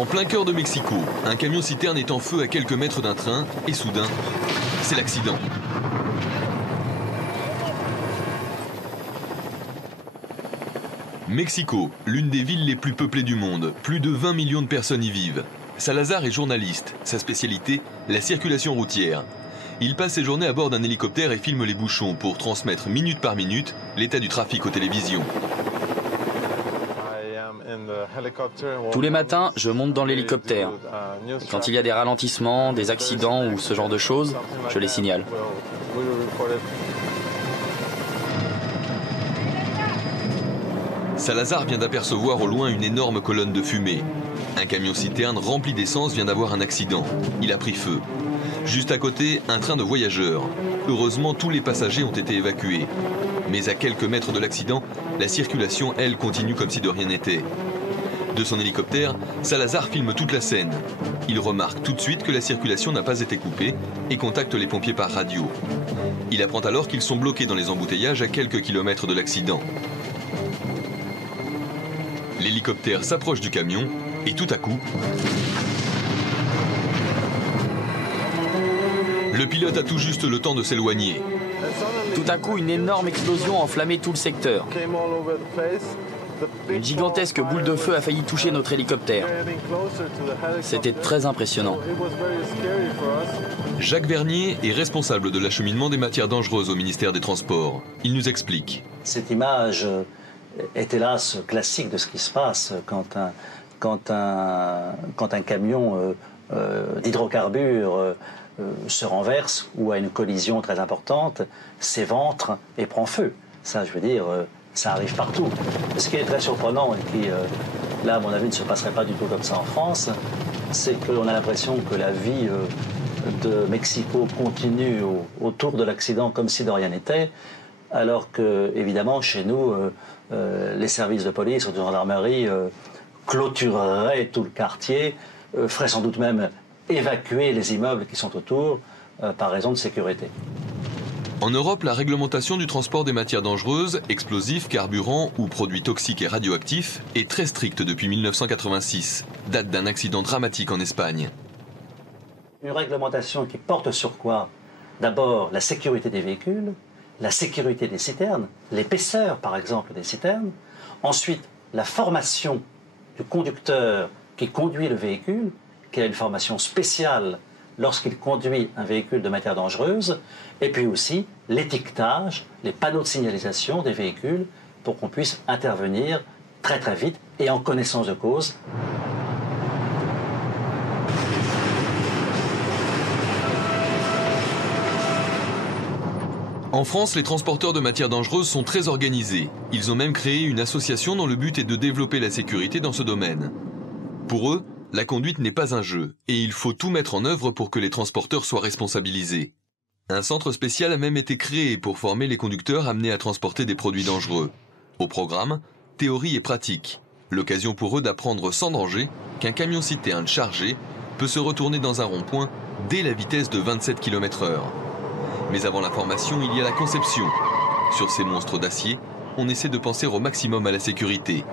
En plein cœur de Mexico, un camion-citerne est en feu à quelques mètres d'un train et soudain, c'est l'accident. Mexico, l'une des villes les plus peuplées du monde. Plus de 20 millions de personnes y vivent. Salazar est journaliste. Sa spécialité, la circulation routière. Il passe ses journées à bord d'un hélicoptère et filme les bouchons pour transmettre minute par minute l'état du trafic aux télévisions. Tous les matins, je monte dans l'hélicoptère. Et quand il y a des ralentissements, des accidents ou ce genre de choses, je les signale. Salazar vient d'apercevoir au loin une énorme colonne de fumée. Un camion-citerne rempli d'essence vient d'avoir un accident. Il a pris feu. Juste à côté, un train de voyageurs. Heureusement, tous les passagers ont été évacués. Mais à quelques mètres de l'accident, la circulation, elle, continue comme si de rien n'était. De son hélicoptère, Salazar filme toute la scène. Il remarque tout de suite que la circulation n'a pas été coupée et contacte les pompiers par radio. Il apprend alors qu'ils sont bloqués dans les embouteillages à quelques kilomètres de l'accident. L'hélicoptère s'approche du camion et tout à coup, le pilote a tout juste le temps de s'éloigner. Tout à coup, une énorme explosion a enflammé tout le secteur. Une gigantesque boule de feu a failli toucher notre hélicoptère. C'était très impressionnant. Jacques Vernier est responsable de l'acheminement des matières dangereuses au ministère des Transports. Il nous explique. Cette image est hélas classique de ce qui se passe quand un camion d'hydrocarbures se renverse ou a une collision très importante, s'éventre et prend feu. Ça, je veux dire, ça arrive partout. Ce qui est très surprenant et qui, là, à mon avis, ne se passerait pas du tout comme ça en France, c'est qu'on a l'impression que la vie de Mexico continue autour de l'accident comme si de rien n'était, alors que, évidemment, chez nous, les services de police ou de gendarmerie clôtureraient tout le quartier, feraient sans doute même évacuer les immeubles qui sont autour par raison de sécurité. En Europe, la réglementation du transport des matières dangereuses, explosifs, carburants ou produits toxiques et radioactifs est très stricte depuis 1986, date d'un accident dramatique en Espagne. Une réglementation qui porte sur quoi? D'abord, la sécurité des véhicules, la sécurité des citernes, l'épaisseur, par exemple, des citernes. Ensuite, la formation du conducteur qui conduit le véhicule, qui a une formation spéciale lorsqu'il conduit un véhicule de matière dangereuse. Et puis aussi, l'étiquetage, les panneaux de signalisation des véhicules pour qu'on puisse intervenir très très vite et en connaissance de cause. En France, les transporteurs de matières dangereuses sont très organisés. Ils ont même créé une association dont le but est de développer la sécurité dans ce domaine. Pour eux, la conduite n'est pas un jeu et il faut tout mettre en œuvre pour que les transporteurs soient responsabilisés. Un centre spécial a même été créé pour former les conducteurs amenés à transporter des produits dangereux. Au programme, théorie et pratique. L'occasion pour eux d'apprendre sans danger qu'un camion-citerne chargé peut se retourner dans un rond-point dès la vitesse de 27 km/h. Mais avant la formation, il y a la conception. Sur ces monstres d'acier, on essaie de penser au maximum à la sécurité.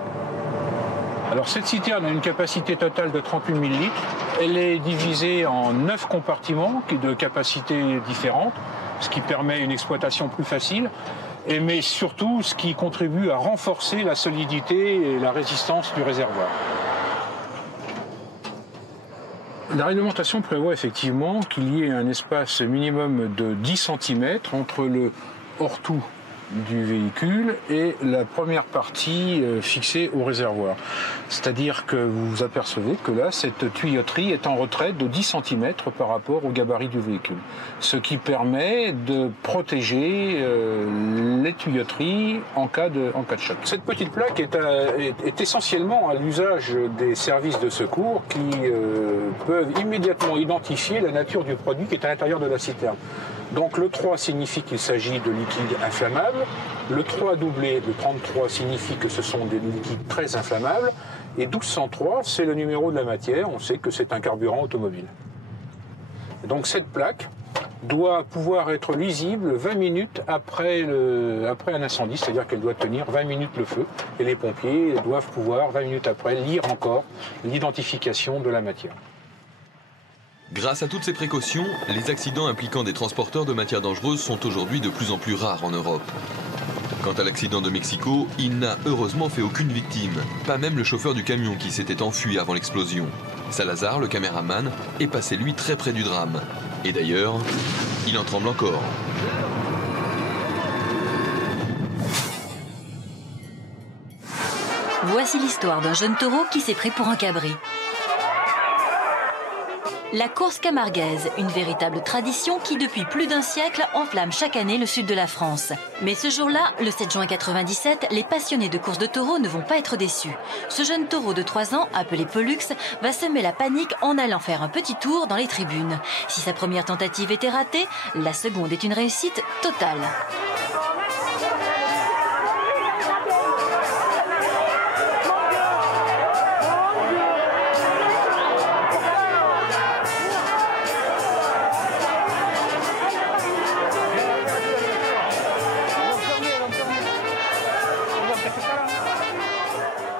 Alors cette citerne a une capacité totale de 38 000 litres. Elle est divisée en 9 compartiments de capacités différentes, ce qui permet une exploitation plus facile, mais surtout ce qui contribue à renforcer la solidité et la résistance du réservoir. La réglementation prévoit effectivement qu'il y ait un espace minimum de 10 cm entre le hors-tout du véhicule et la première partie fixée au réservoir. C'est-à-dire que vous vous apercevez que là, cette tuyauterie est en retrait de 10 cm par rapport au gabarit du véhicule. Ce qui permet de protéger les tuyauteries en cas de choc. Cette petite plaque est essentiellement à l'usage des services de secours qui peuvent immédiatement identifier la nature du produit qui est à l'intérieur de la citerne. Donc le 3 signifie qu'il s'agit de liquide inflammable, le 3 doublé de 33 signifie que ce sont des liquides très inflammables, et 1203 c'est le numéro de la matière, on sait que c'est un carburant automobile. Donc cette plaque doit pouvoir être lisible 20 minutes après un incendie, c'est-à-dire qu'elle doit tenir 20 minutes le feu. Et les pompiers doivent pouvoir, 20 minutes après, lire encore l'identification de la matière. Grâce à toutes ces précautions, les accidents impliquant des transporteurs de matières dangereuses sont aujourd'hui de plus en plus rares en Europe. Quant à l'accident de Mexico, il n'a heureusement fait aucune victime, pas même le chauffeur du camion qui s'était enfui avant l'explosion. Salazar, le caméraman, est passé lui très près du drame. Et d'ailleurs, il en tremble encore. Voici l'histoire d'un jeune taureau qui s'est pris pour un cabri. La course camarguaise, une véritable tradition qui depuis plus d'un siècle enflamme chaque année le sud de la France. Mais ce jour-là, le 7 juin 97, les passionnés de course de taureaux ne vont pas être déçus. Ce jeune taureau de 3 ans, appelé Pollux, va semer la panique en allant faire un petit tour dans les tribunes. Si sa première tentative était ratée, la seconde est une réussite totale.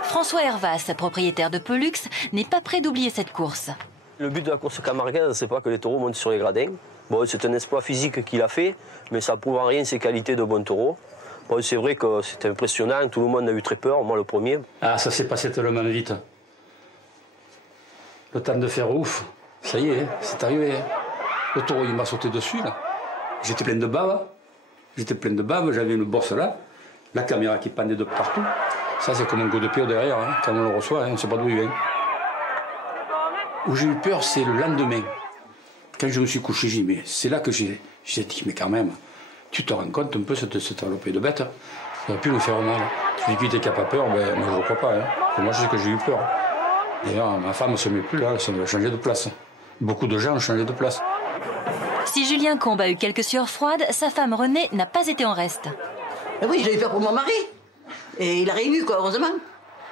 François Hervas, propriétaire de Pollux, n'est pas prêt d'oublier cette course. Le but de la course camarguaise, c'est pas que les taureaux montent sur les gradins. Bon, c'est un exploit physique qu'il a fait, mais ça prouve en rien ses qualités de bon taureau. Bon, c'est vrai que c'était impressionnant, tout le monde a eu très peur, moi le premier. Ah, ça s'est passé tellement vite. Le temps de faire ouf, ça y est, c'est arrivé. Le taureau, il m'a sauté dessus, là. J'étais plein de bave. J'avais une bosse là, la caméra qui pendait de partout. Ça, c'est comme un coup de pied derrière, hein, quand on le reçoit, hein, on ne sait pas d'où il vient. Où j'ai eu peur, c'est le lendemain. Quand je me suis couché, j'ai dit, mais c'est là que j'ai dit, mais quand même, tu te rends compte un peu cette enveloppée de bête, ça aurait pu me faire mal. Tu dis, puis t'es qui n'a pas peur, ben, moi je ne crois pas. Hein. Moi, je sais que j'ai eu peur. D'ailleurs, ma femme ne se met plus là, elle a changé de place. Beaucoup de gens ont changé de place. Si Julien Combe a eu quelques sueurs froides, sa femme Renée n'a pas été en reste. Mais oui, j'ai eu peur pour mon mari. Et il n'a rien eu, quoi, heureusement.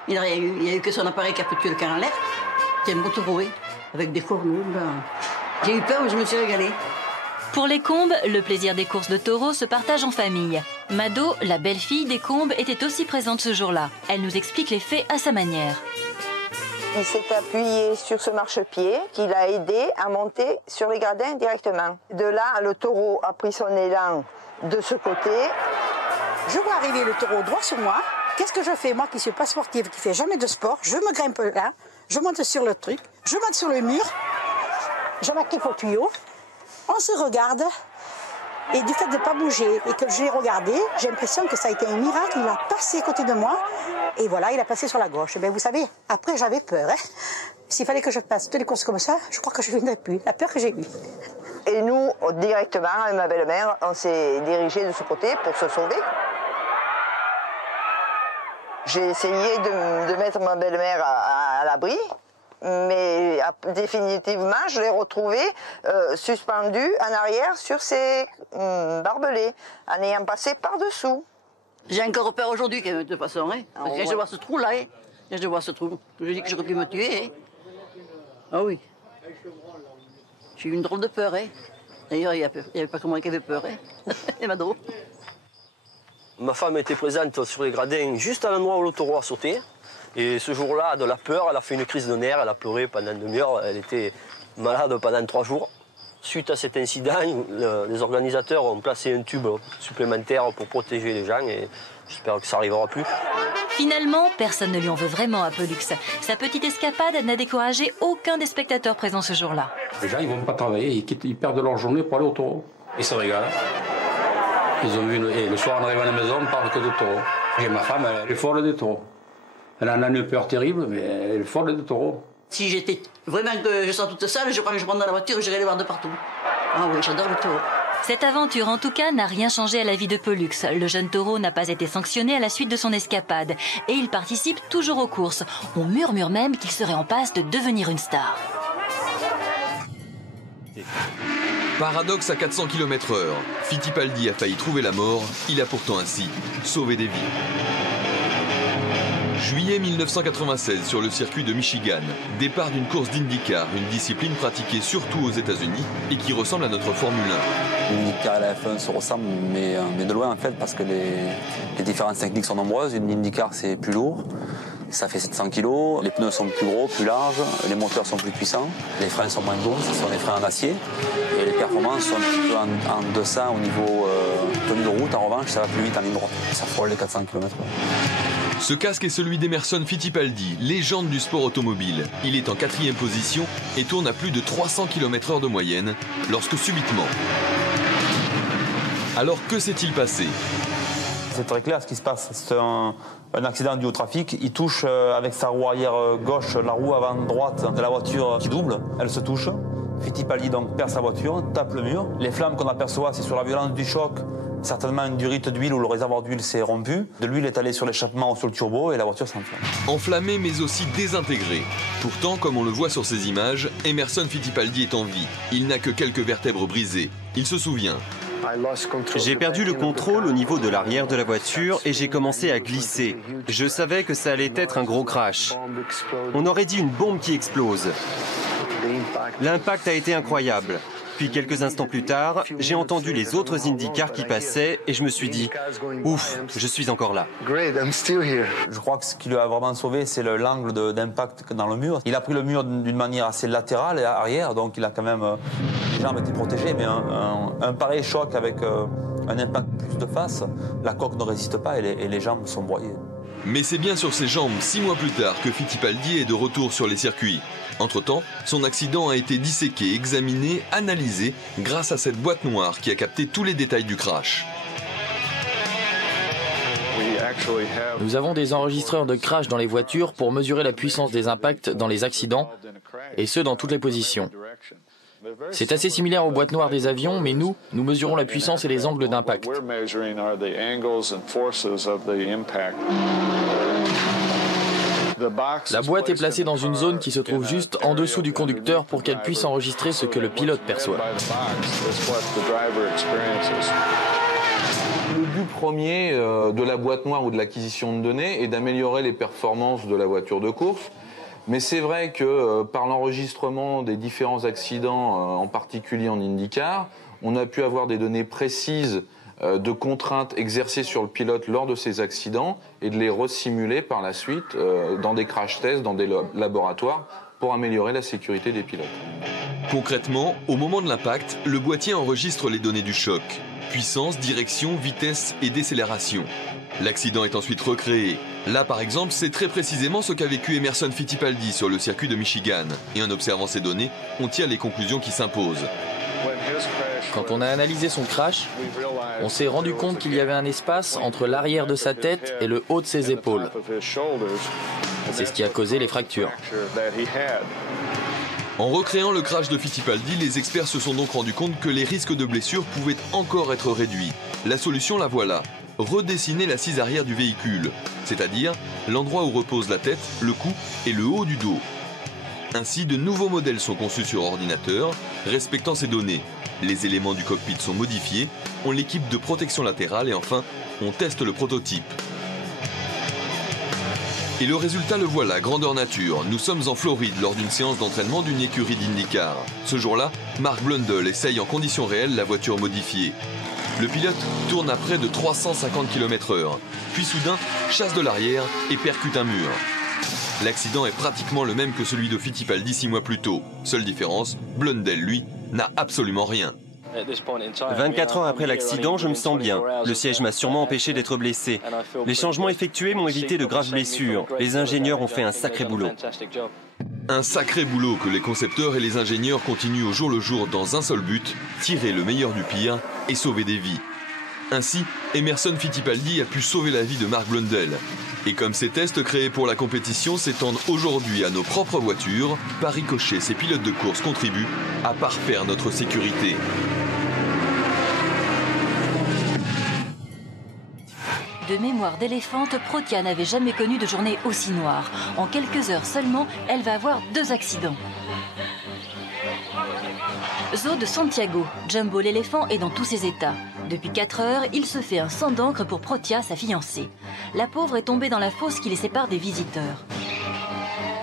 Il n'a rien eu. Il n'y a eu que son appareil qui a foutu le cœur en l'air. C'est un beau taureau, avec des corneaux. J'ai eu peur, mais je me suis régalée. Pour les Combes, le plaisir des courses de taureaux se partage en famille. Mado, la belle-fille des Combes, était aussi présente ce jour-là. Elle nous explique les faits à sa manière. Il s'est appuyé sur ce marchepied qui l'a aidé à monter sur les gradins directement. De là, le taureau a pris son élan de ce côté. Je vois arriver le taureau droit sur moi. Qu'est-ce que je fais, moi qui ne suis pas sportive, qui ne fais jamais de sport? Je me grimpe là, je monte sur le truc, je monte sur le mur, je m'active au tuyau, on se regarde, et du fait de ne pas bouger et que je l'ai regardé, j'ai l'impression que ça a été un miracle, il a passé à côté de moi, et voilà, il a passé sur la gauche. Et bien, vous savez, après j'avais peur. Hein. S'il fallait que je fasse toutes les courses comme ça, je crois que je ne viendrais plus, la peur que j'ai eue. Et nous, directement, avec ma belle-mère, on s'est dirigé de ce côté pour se sauver. J'ai essayé de mettre ma belle-mère à l'abri, mais définitivement, je l'ai retrouvée suspendue en arrière sur ses barbelés, en ayant passé par-dessous. J'ai encore peur aujourd'hui, de toute façon. Hein. Parce que quand je vois ce trou-là, hein. Quand je vois ce trou, je dis que j'aurais pu me tuer. Hein. Ah oui. J'ai eu une drôle de peur. Hein. D'ailleurs, il n'y avait pas que moi qui avait peur. Hein. Et Mado. Ma femme était présente sur les gradins, juste à l'endroit où le taureau a sauté. Et ce jour-là, de la peur, elle a fait une crise de nerfs, elle a pleuré pendant une demi-heure, elle était malade pendant 3 jours. Suite à cet incident, les organisateurs ont placé un tube supplémentaire pour protéger les gens et j'espère que ça n'arrivera plus. Finalement, personne ne lui en veut vraiment à Pollux. Sa petite escapade n'a découragé aucun des spectateurs présents ce jour-là. Les gens, ils ne vont pas travailler, ils perdent leur journée pour aller au taureau. Ils se régalent. Ils ont vu et le soir, en arrivant à la maison, on ne parle que de taureaux. Et ma femme, elle est folle des taureaux. Elle en a une peur terrible, mais elle est folle des taureaux. Si j'étais vraiment que je sens toute seule, je crois que je prendrais la voiture et j'irais les voir de partout. Ah oui, j'adore le taureau. Cette aventure, en tout cas, n'a rien changé à la vie de Pollux. Le jeune taureau n'a pas été sanctionné à la suite de son escapade. Et il participe toujours aux courses. On murmure même qu'il serait en passe de devenir une star. Paradoxe à 400 km/h. Fittipaldi a failli trouver la mort. Il a pourtant ainsi sauvé des vies. Juillet 1996 sur le circuit de Michigan. Départ d'une course d'IndyCar, une discipline pratiquée surtout aux États-Unis et qui ressemble à notre Formule 1. L'IndyCar et la F1 se ressemblent, mais de loin en fait, parce que les différences techniques sont nombreuses. Une IndyCar c'est plus lourd, ça fait 700 kg, les pneus sont plus gros, plus larges, les moteurs sont plus puissants, les freins sont moins lourds, ce sont des freins en acier. Et les performances sont un petit peu en deçà au niveau tenue de route. En revanche, ça va plus vite en ligne droite, ça frôle les 400 km/h. Ce casque est celui d'Emerson Fittipaldi, légende du sport automobile. Il est en 4e position et tourne à plus de 300 km/h de moyenne, lorsque subitement... Alors que s'est-il passé? C'est très clair ce qui se passe. C'est un accident dû au trafic. Il touche avec sa roue arrière gauche la roue avant droite de la voiture qui double. Elle se touche. Fittipaldi donc perd sa voiture, tape le mur. Les flammes qu'on aperçoit, c'est sur la violence du choc. Certainement une durite d'huile où le réservoir d'huile s'est rompu. De l'huile est allée sur l'échappement ou sur le turbo et la voiture s'enflamme. Enflammée mais aussi désintégrée. Pourtant, comme on le voit sur ces images, Emerson Fittipaldi est en vie. Il n'a que quelques vertèbres brisées. Il se souvient. J'ai perdu le contrôle au niveau de l'arrière de la voiture et j'ai commencé à glisser. Je savais que ça allait être un gros crash. On aurait dit une bombe qui explose. L'impact a été incroyable. Puis quelques instants plus tard, j'ai entendu les autres IndyCars qui passaient et je me suis dit « Ouf, je suis encore là ». Je crois que ce qui lui a vraiment sauvé, c'est l'angle d'impact dans le mur. Il a pris le mur d'une manière assez latérale et arrière, donc il a quand même... les jambes étaient protégées, mais un pareil choc avec un impact plus de face, la coque ne résiste pas et les jambes sont broyées. Mais c'est bien sur ses jambes, 6 mois plus tard, que Fittipaldi est de retour sur les circuits. Entre-temps, son accident a été disséqué, examiné, analysé grâce à cette boîte noire qui a capté tous les détails du crash. Nous avons des enregistreurs de crash dans les voitures pour mesurer la puissance des impacts dans les accidents, et ce dans toutes les positions. C'est assez similaire aux boîtes noires des avions, mais nous mesurons la puissance et les angles d'impact. La boîte est placée dans une zone qui se trouve juste en dessous du conducteur pour qu'elle puisse enregistrer ce que le pilote perçoit. Le but premier de la boîte noire ou de l'acquisition de données est d'améliorer les performances de la voiture de course. Mais c'est vrai que par l'enregistrement des différents accidents, en particulier en IndyCar, on a pu avoir des données précises de contraintes exercées sur le pilote lors de ces accidents et de les resimuler par la suite dans des crash tests, dans des laboratoires pour améliorer la sécurité des pilotes. Concrètement, au moment de l'impact, le boîtier enregistre les données du choc. Puissance, direction, vitesse et décélération. L'accident est ensuite recréé. Là, par exemple, c'est très précisément ce qu'a vécu Emerson Fittipaldi sur le circuit de Michigan. Et en observant ces données, on tire les conclusions qui s'imposent. Quand on a analysé son crash, on s'est rendu compte qu'il y avait un espace entre l'arrière de sa tête et le haut de ses épaules. C'est ce qui a causé les fractures. En recréant le crash de Fittipaldi, les experts se sont donc rendus compte que les risques de blessures pouvaient encore être réduits. La solution, la voilà. Redessiner l'assise arrière du véhicule, c'est-à-dire l'endroit où repose la tête, le cou et le haut du dos. Ainsi, de nouveaux modèles sont conçus sur ordinateur, respectant ces données. Les éléments du cockpit sont modifiés, on l'équipe de protection latérale et enfin, on teste le prototype. Et le résultat le voilà, grandeur nature. Nous sommes en Floride lors d'une séance d'entraînement d'une écurie d'IndyCar. Ce jour-là, Mark Blundell essaye en conditions réelles la voiture modifiée. Le pilote tourne à près de 350 km/h, puis soudain chasse de l'arrière et percute un mur. L'accident est pratiquement le même que celui de Fittipaldi 6 mois plus tôt. Seule différence, Blundell, lui, n'a absolument rien. 24 heures après l'accident, je me sens bien. Le siège m'a sûrement empêché d'être blessé. Les changements effectués m'ont évité de graves blessures. Les ingénieurs ont fait un sacré boulot. Un sacré boulot que les concepteurs et les ingénieurs continuent au jour le jour dans un seul but, tirer le meilleur du pire et sauver des vies. Ainsi, Emerson Fittipaldi a pu sauver la vie de Mark Blundell. Et comme ces tests créés pour la compétition s'étendent aujourd'hui à nos propres voitures, par ricochet, ces pilotes de course contribuent à parfaire notre sécurité. De mémoire d'éléphante, Protia n'avait jamais connu de journée aussi noire. En quelques heures seulement, elle va avoir 2 accidents. Zoo de Santiago, Jumbo l'éléphant est dans tous ses états. Depuis 4 heures, il se fait un sang d'encre pour Protia, sa fiancée. La pauvre est tombée dans la fosse qui les sépare des visiteurs.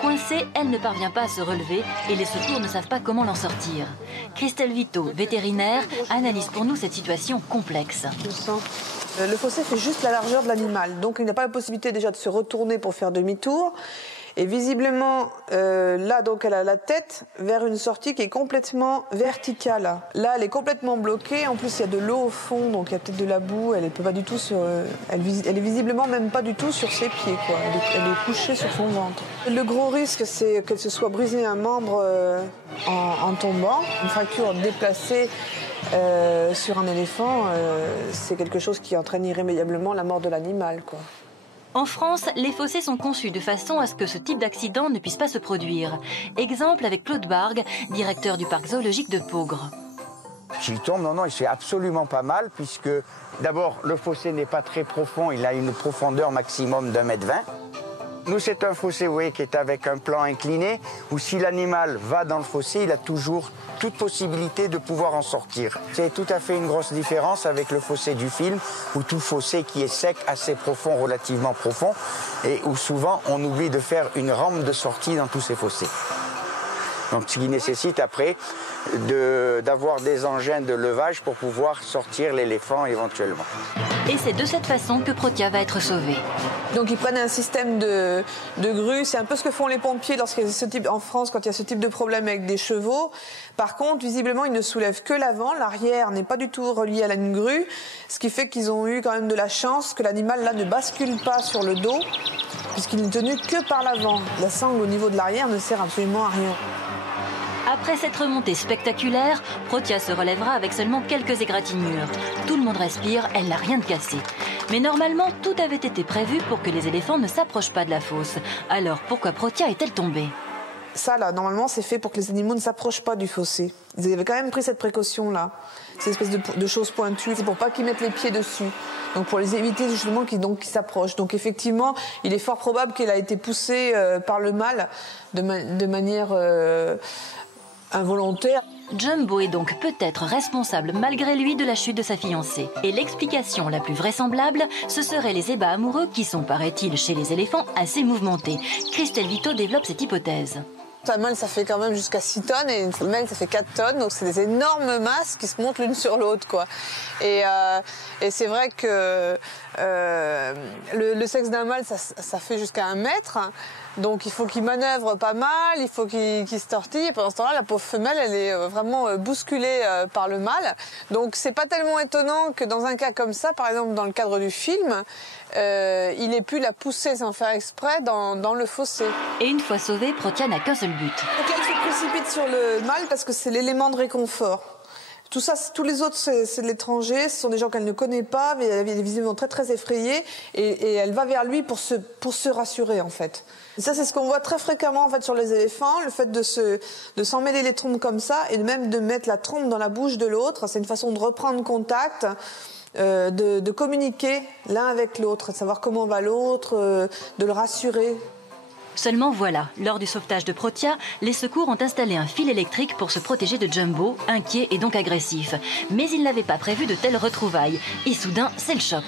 Coincée, elle ne parvient pas à se relever et les secours ne savent pas comment l'en sortir. Christelle Vito, vétérinaire, analyse pour nous cette situation complexe. Le fossé fait juste la largeur de l'animal, donc il n'a pas la possibilité déjà de se retourner pour faire demi-tour. Et visiblement, là, donc, elle a la tête vers une sortie qui est complètement verticale. Là, elle est complètement bloquée. En plus, il y a de l'eau au fond, donc il y a peut-être de la boue. Elle est pas du tout sur, elle est visiblement même pas du tout sur ses pieds, quoi. Elle est couchée sur son ventre. Le gros risque, c'est qu'elle se soit brisé un membre en tombant. Une fracture déplacée sur un éléphant, c'est quelque chose qui entraîne irrémédiablement la mort de l'animal, quoi. En France, les fossés sont conçus de façon à ce que ce type d'accident ne puisse pas se produire. Exemple avec Claude Bargue, directeur du parc zoologique de Peaugres. S'il tombe, non, il fait absolument pas mal, puisque d'abord, le fossé n'est pas très profond, il a une profondeur maximum d'1,20 m. Nous, c'est un fossé, vous voyez, qui est avec un plan incliné, où si l'animal va dans le fossé, il a toujours toute possibilité de pouvoir en sortir. C'est tout à fait une grosse différence avec le fossé du film, où tout fossé qui est sec, assez profond, relativement profond, et où souvent on oublie de faire une rampe de sortie dans tous ces fossés. Donc, ce qui nécessite après d'avoir des engins de levage pour pouvoir sortir l'éléphant éventuellement. Et c'est de cette façon que Protia va être sauvée. Donc ils prennent un système de grue, c'est un peu ce que font les pompiers lorsqu'il y a ce type, en France quand il y a ce type de problème avec des chevaux. Par contre, visiblement, ils ne soulèvent que l'avant, l'arrière n'est pas du tout relié à la grue, ce qui fait qu'ils ont eu quand même de la chance que l'animal là ne bascule pas sur le dos, puisqu'il n'est tenu que par l'avant. La sangle au niveau de l'arrière ne sert absolument à rien. Après cette remontée spectaculaire, Protia se relèvera avec seulement quelques égratignures. Tout le monde respire, elle n'a rien de cassé. Mais normalement, tout avait été prévu pour que les éléphants ne s'approchent pas de la fosse. Alors pourquoi Protia est-elle tombée ? Ça, là, normalement, c'est fait pour que les animaux ne s'approchent pas du fossé. Ils avaient quand même pris cette précaution-là. C'est une espèce de choses pointues. C'est pour pas qu'ils mettent les pieds dessus. Donc pour les éviter justement qu'ils s'approchent. Donc effectivement, il est fort probable qu'elle a été poussée par le mâle de manière involontaire. Jumbo est donc peut-être responsable malgré lui de la chute de sa fiancée. Et l'explication la plus vraisemblable, ce seraient les ébats amoureux qui sont, paraît-il, chez les éléphants assez mouvementés. Christelle Vito développe cette hypothèse. Un mâle, ça fait quand même jusqu'à 6 tonnes et une femelle, ça fait 4 tonnes. Donc, c'est des énormes masses qui se montent l'une sur l'autre, quoi. Et c'est vrai que le sexe d'un mâle, ça fait jusqu'à 1 mètre. Donc, il faut qu'il manœuvre pas mal, il faut qu'il se tortille. Et pendant ce temps-là, la pauvre femelle, elle est vraiment bousculée par le mâle. Donc, c'est pas tellement étonnant que dans un cas comme ça, par exemple dans le cadre du film, il ait pu la pousser sans faire exprès dans le fossé. Et une fois sauvée, Protia n'a qu'un seul but. Donc elle se précipite sur le mâle parce que c'est l'élément de réconfort. Tout ça, tous les autres, c'est de l'étranger, ce sont des gens qu'elle ne connaît pas, mais elle est visiblement très très effrayée et elle va vers lui pour se rassurer en fait. Et ça, c'est ce qu'on voit très fréquemment en fait sur les éléphants, le fait de s'emmêler les trompes comme ça et même de mettre la trompe dans la bouche de l'autre. C'est une façon de reprendre contact. De communiquer l'un avec l'autre, de savoir comment va l'autre, de le rassurer. Seulement voilà, lors du sauvetage de Protia, les secours ont installé un fil électrique pour se protéger de Jumbo, inquiet et donc agressif. Mais ils n'avaient pas prévu de telles retrouvailles. Et soudain, c'est le choc.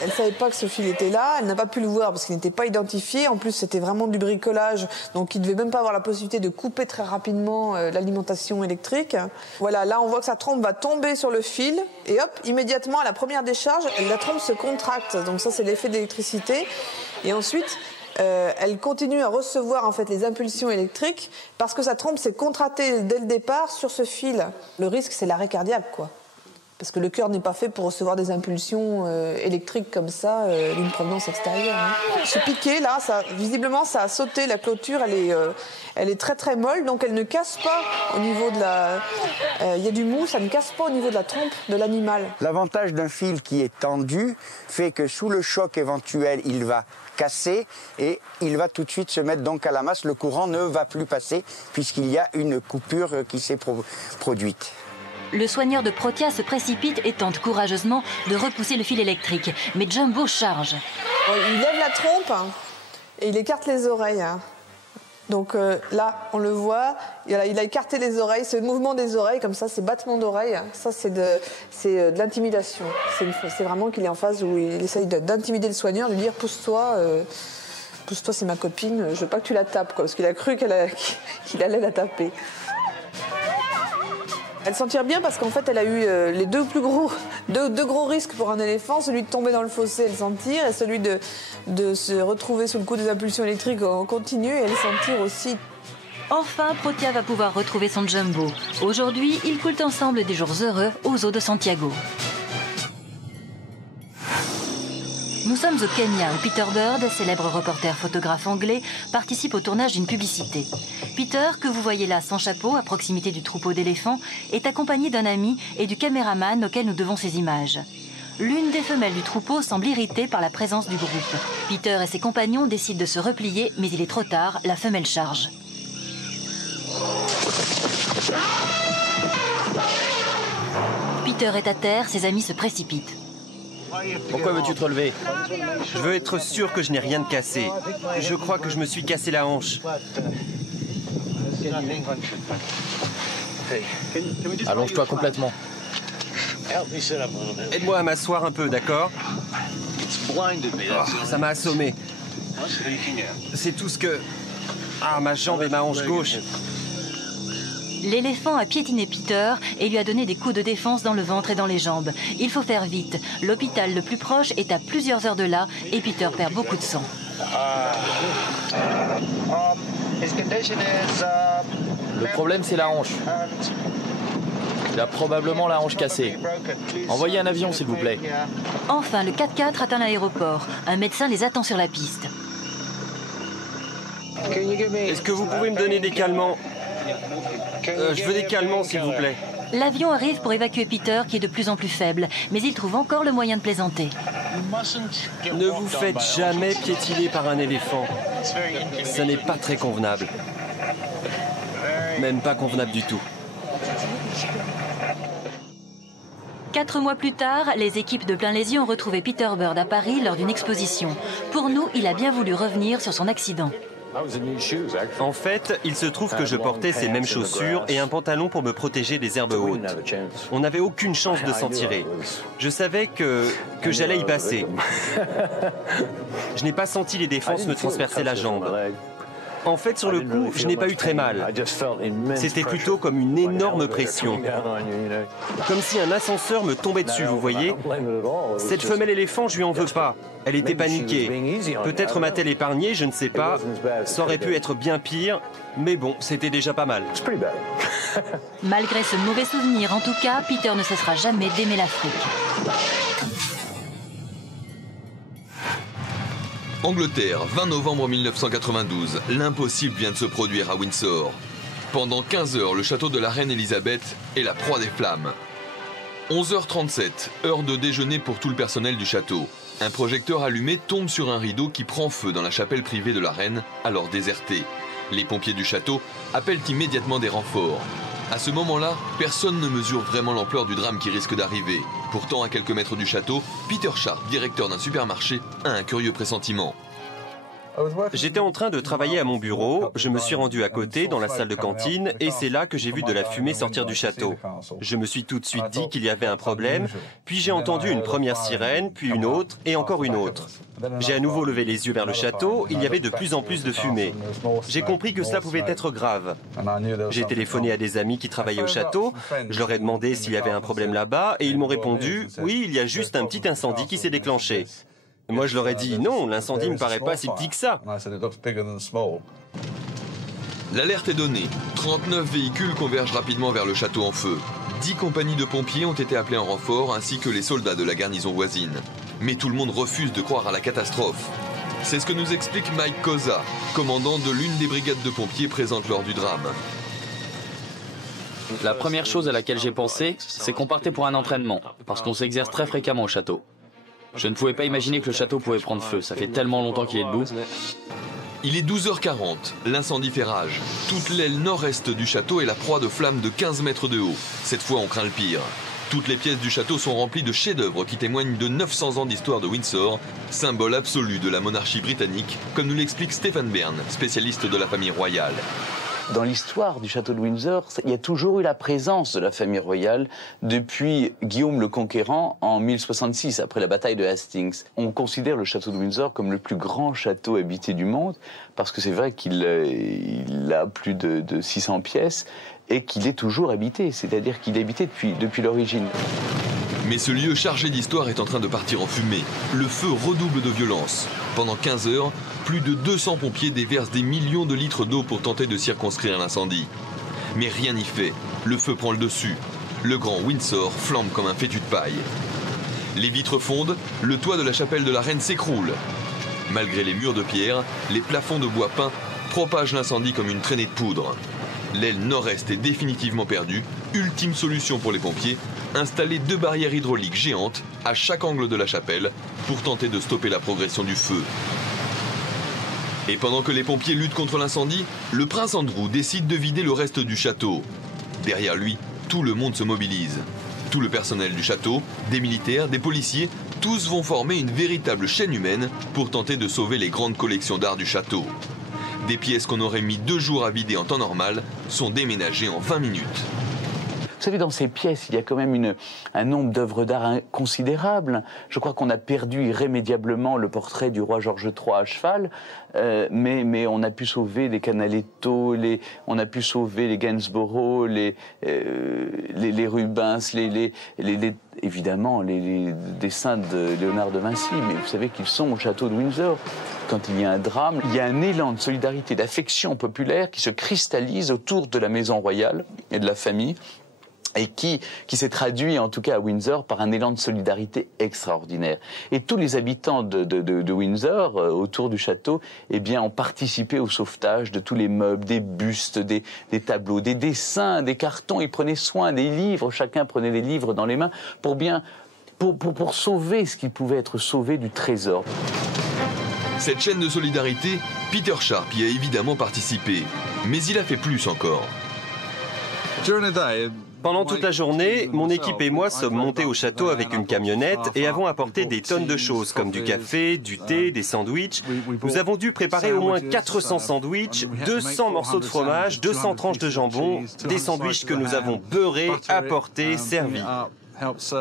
Elle ne savait pas que ce fil était là, elle n'a pas pu le voir parce qu'il n'était pas identifié. En plus, c'était vraiment du bricolage, donc il ne devait même pas avoir la possibilité de couper très rapidement l'alimentation électrique. Voilà, là on voit que sa trompe va tomber sur le fil et hop, immédiatement à la première décharge, la trompe se contracte. Donc ça, c'est l'effet de l'électricité. Et ensuite, elle continue à recevoir en fait les impulsions électriques parce que sa trompe s'est contractée dès le départ sur ce fil. Le risque, c'est l'arrêt cardiaque, quoi. Parce que le cœur n'est pas fait pour recevoir des impulsions électriques comme ça, d'une provenance extérieure. Hein. Ce piqué, là, visiblement, ça a sauté. La clôture, elle est très très molle, donc elle ne casse pas au niveau de la... Il y a du mou, ça ne casse pas au niveau de la trompe de l'animal. L'avantage d'un fil qui est tendu fait que sous le choc éventuel, il va casser et il va tout de suite se mettre donc à la masse. Le courant ne va plus passer puisqu'il y a une coupure qui s'est produite. Le soigneur de Protia se précipite et tente courageusement de repousser le fil électrique. Mais Jumbo charge. Il lève la trompe et il écarte les oreilles. Donc là, on le voit, il a écarté les oreilles, c'est le mouvement des oreilles, comme ça, c'est battement d'oreilles. Ça, c'est de l'intimidation. C'est vraiment qu'il est en phase où il essaye d'intimider le soigneur, de lui dire « pousse-toi, c'est ma copine, je veux pas que tu la tapes », parce qu'il a cru qu'il allait la taper. Elle s'en tire bien parce qu'en fait, elle a eu les deux gros risques pour un éléphant, celui de tomber dans le fossé, elle s'en tire, et celui de se retrouver sous le coup des impulsions électriques en continu, et elle s'en tire aussi. Enfin, Protea va pouvoir retrouver son Jumbo. Aujourd'hui, ils coulent ensemble des jours heureux aux eaux de Santiago. Nous sommes au Kenya où Peter Bird, célèbre reporter photographe anglais, participe au tournage d'une publicité. Peter, que vous voyez là sans chapeau, à proximité du troupeau d'éléphants, est accompagné d'un ami et du caméraman auquel nous devons ces images. L'une des femelles du troupeau semble irritée par la présence du groupe. Peter et ses compagnons décident de se replier, mais il est trop tard, la femelle charge. Peter est à terre, ses amis se précipitent. Pourquoi veux-tu te relever? Je veux être sûr que je n'ai rien de cassé. Je crois que je me suis cassé la hanche. Allonge-toi complètement. Aide-moi à m'asseoir un peu, d'accord? Ça m'a assommé. C'est tout ce que... Ah, ma jambe et ma hanche gauche. L'éléphant a piétiné Peter et lui a donné des coups de défense dans le ventre et dans les jambes. Il faut faire vite. L'hôpital le plus proche est à plusieurs heures de là et Peter perd beaucoup de sang. Le problème, c'est la hanche. Il a probablement la hanche cassée. Envoyez un avion, s'il vous plaît. Enfin, le 4x4 atteint l'aéroport. Un médecin les attend sur la piste. Est-ce que vous pouvez me donner des calmants? Je veux des calmants, s'il vous plaît. L'avion arrive pour évacuer Peter, qui est de plus en plus faible, mais il trouve encore le moyen de plaisanter. Ne vous faites jamais piétiner par un éléphant. Ça n'est pas très convenable. Même pas convenable du tout. 4 mois plus tard, les équipes de Plain-les-Yeux ont retrouvé Peter Bird à Paris lors d'une exposition. Pour nous, il a bien voulu revenir sur son accident. En fait, il se trouve que je portais ces mêmes chaussures et un pantalon pour me protéger des herbes hautes. On n'avait aucune chance de s'en tirer. Je savais que j'allais y passer. Je n'ai pas senti les défenses me transpercer la jambe. En fait, sur le coup, je n'ai pas eu très mal. C'était plutôt comme une énorme pression. Comme si un ascenseur me tombait dessus, vous voyez. Cette femelle éléphant, je lui en veux pas. Elle était paniquée. Peut-être m'a-t-elle épargnée, je ne sais pas. Ça aurait pu être bien pire, mais bon, c'était déjà pas mal. Malgré ce mauvais souvenir, en tout cas, Peter ne cessera jamais d'aimer l'Afrique. Angleterre, 20 novembre 1992, l'impossible vient de se produire à Windsor. Pendant 15 heures, le château de la reine Elisabeth est la proie des flammes. 11h37, heure de déjeuner pour tout le personnel du château. Un projecteur allumé tombe sur un rideau qui prend feu dans la chapelle privée de la reine, alors désertée. Les pompiers du château appellent immédiatement des renforts. À ce moment-là, personne ne mesure vraiment l'ampleur du drame qui risque d'arriver. Pourtant, à quelques mètres du château, Peter Sharp, directeur d'un supermarché, a un curieux pressentiment. J'étais en train de travailler à mon bureau, je me suis rendu à côté dans la salle de cantine et c'est là que j'ai vu de la fumée sortir du château. Je me suis tout de suite dit qu'il y avait un problème, puis j'ai entendu une première sirène, puis une autre et encore une autre. J'ai à nouveau levé les yeux vers le château, il y avait de plus en plus de fumée. J'ai compris que cela pouvait être grave. J'ai téléphoné à des amis qui travaillaient au château, je leur ai demandé s'il y avait un problème là-bas et ils m'ont répondu « Oui, il y a juste un petit incendie qui s'est déclenché ». Moi, je leur ai dit non, l'incendie ne me paraît pas si petit que ça. L'alerte est donnée. 39 véhicules convergent rapidement vers le château en feu. 10 compagnies de pompiers ont été appelées en renfort, ainsi que les soldats de la garnison voisine. Mais tout le monde refuse de croire à la catastrophe. C'est ce que nous explique Mike Cosa, commandant de l'une des brigades de pompiers présentes lors du drame. La première chose à laquelle j'ai pensé, c'est qu'on partait pour un entraînement, parce qu'on s'exerce très fréquemment au château. Je ne pouvais pas imaginer que le château pouvait prendre feu. Ça fait tellement longtemps qu'il est debout. Il est 12h40. L'incendie fait rage. Toute l'aile nord-est du château est la proie de flammes de 15 mètres de haut. Cette fois, on craint le pire. Toutes les pièces du château sont remplies de chefs-d'œuvre qui témoignent de 900 ans d'histoire de Windsor, symbole absolu de la monarchie britannique, comme nous l'explique Stéphane Bern, spécialiste de la famille royale. Dans l'histoire du château de Windsor, il y a toujours eu la présence de la famille royale depuis Guillaume le Conquérant en 1066, après la bataille de Hastings. On considère le château de Windsor comme le plus grand château habité du monde, parce que c'est vrai qu'il a plus de 600 pièces et qu'il est toujours habité, c'est-à-dire qu'il est habité depuis l'origine. Mais ce lieu chargé d'histoire est en train de partir en fumée. Le feu redouble de violence. Pendant 15 heures, plus de 200 pompiers déversent des millions de litres d'eau pour tenter de circonscrire l'incendie. Mais rien n'y fait. Le feu prend le dessus. Le grand Windsor flambe comme un fétu de paille. Les vitres fondent, le toit de la chapelle de la Reine s'écroule. Malgré les murs de pierre, les plafonds de bois peint propagent l'incendie comme une traînée de poudre. L'aile nord-est est définitivement perdue. Ultime solution pour les pompiers, installer 2 barrières hydrauliques géantes à chaque angle de la chapelle pour tenter de stopper la progression du feu. Et pendant que les pompiers luttent contre l'incendie, le prince Andrew décide de vider le reste du château. Derrière lui, tout le monde se mobilise. Tout le personnel du château, des militaires, des policiers, tous vont former une véritable chaîne humaine pour tenter de sauver les grandes collections d'art du château. Des pièces qu'on aurait mis 2 jours à vider en temps normal sont déménagées en 20 minutes. Vous savez, dans ces pièces, il y a quand même un nombre d'œuvres d'art considérable. Je crois qu'on a perdu irrémédiablement le portrait du roi George III à cheval, mais on a pu sauver les Canaletto, on a pu sauver les Gainsborough, les Rubens, évidemment les dessins de Léonard de Vinci, mais vous savez qu'ils sont au château de Windsor. Quand il y a un drame, il y a un élan de solidarité, d'affection populaire qui se cristallise autour de la maison royale et de la famille, et qui s'est traduit, en tout cas à Windsor, par un élan de solidarité extraordinaire. Et tous les habitants de Windsor, autour du château, eh bien, ont participé au sauvetage de tous les meubles, des bustes, des tableaux, des dessins, des cartons. Ils prenaient soin des livres, chacun prenait des livres dans les mains pour sauver ce qui pouvait être sauvé du trésor. Cette chaîne de solidarité, Peter Sharp y a évidemment participé. Mais il a fait plus encore. Pendant toute la journée, mon équipe et moi sommes montés au château avec une camionnette et avons apporté des tonnes de choses comme du café, du thé, des sandwichs. Nous avons dû préparer au moins 400 sandwichs, 200 morceaux de fromage, 200 tranches de jambon, des sandwichs que nous avons beurrés, apportés, servis.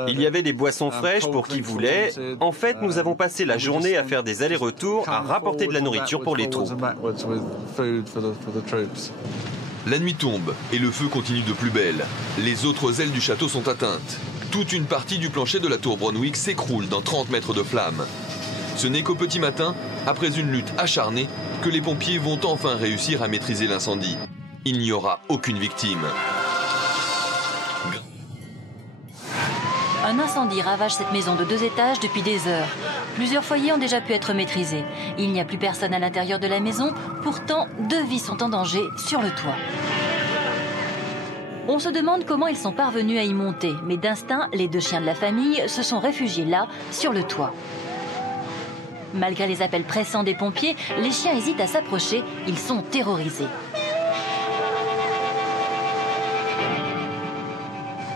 Il y avait des boissons fraîches pour qui voulait. En fait, nous avons passé la journée à faire des allers-retours, à rapporter de la nourriture pour les troupes. La nuit tombe et le feu continue de plus belle. Les autres ailes du château sont atteintes. Toute une partie du plancher de la tour Brownwick s'écroule dans 30 mètres de flammes. Ce n'est qu'au petit matin, après une lutte acharnée, que les pompiers vont enfin réussir à maîtriser l'incendie. Il n'y aura aucune victime. Un incendie ravage cette maison de 2 étages depuis des heures. Plusieurs foyers ont déjà pu être maîtrisés. Il n'y a plus personne à l'intérieur de la maison. Pourtant, 2 vies sont en danger sur le toit. On se demande comment ils sont parvenus à y monter. Mais d'instinct, les 2 chiens de la famille se sont réfugiés là, sur le toit. Malgré les appels pressants des pompiers, les chiens hésitent à s'approcher. Ils sont terrorisés.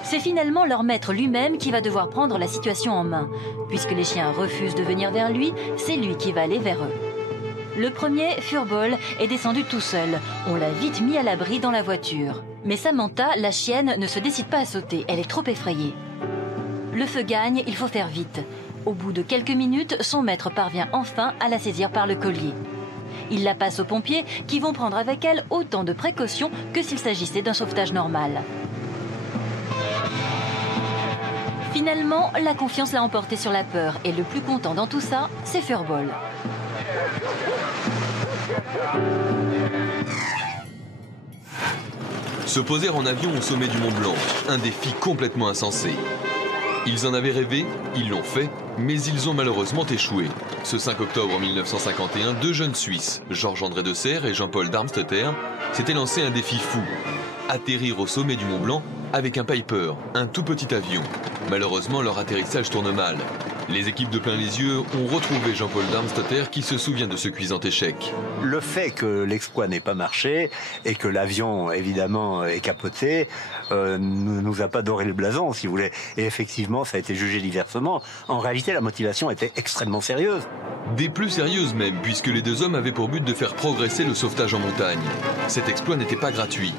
C'est finalement leur maître lui-même qui va devoir prendre la situation en main. Puisque les chiens refusent de venir vers lui, c'est lui qui va aller vers eux. Le premier, Furball, est descendu tout seul. On l'a vite mis à l'abri dans la voiture. Mais Samantha, la chienne, ne se décide pas à sauter. Elle est trop effrayée. Le feu gagne, il faut faire vite. Au bout de quelques minutes, son maître parvient enfin à la saisir par le collier. Il la passe aux pompiers qui vont prendre avec elle autant de précautions que s'il s'agissait d'un sauvetage normal. Finalement, la confiance l'a emporté sur la peur et le plus content dans tout ça, c'est Furball. Se poser en avion au sommet du Mont Blanc, un défi complètement insensé. Ils en avaient rêvé, ils l'ont fait, mais ils ont malheureusement échoué. Ce 5 octobre 1951, 2 jeunes Suisses, Georges-André Deserre et Jean-Paul Darmstetter, s'étaient lancé un défi fou. Atterrir au sommet du Mont Blanc avec un Piper, un tout petit avion. Malheureusement, leur atterrissage tourne mal. Les équipes de Plein les Yeux ont retrouvé Jean-Paul Darmstaedter qui se souvient de ce cuisant échec. Le fait que l'exploit n'ait pas marché et que l'avion, évidemment, est capoté, ne nous a pas doré le blason, si vous voulez. Et effectivement, ça a été jugé diversement. En réalité, la motivation était extrêmement sérieuse. Des plus sérieuses même, puisque les deux hommes avaient pour but de faire progresser le sauvetage en montagne. Cet exploit n'était pas gratuit.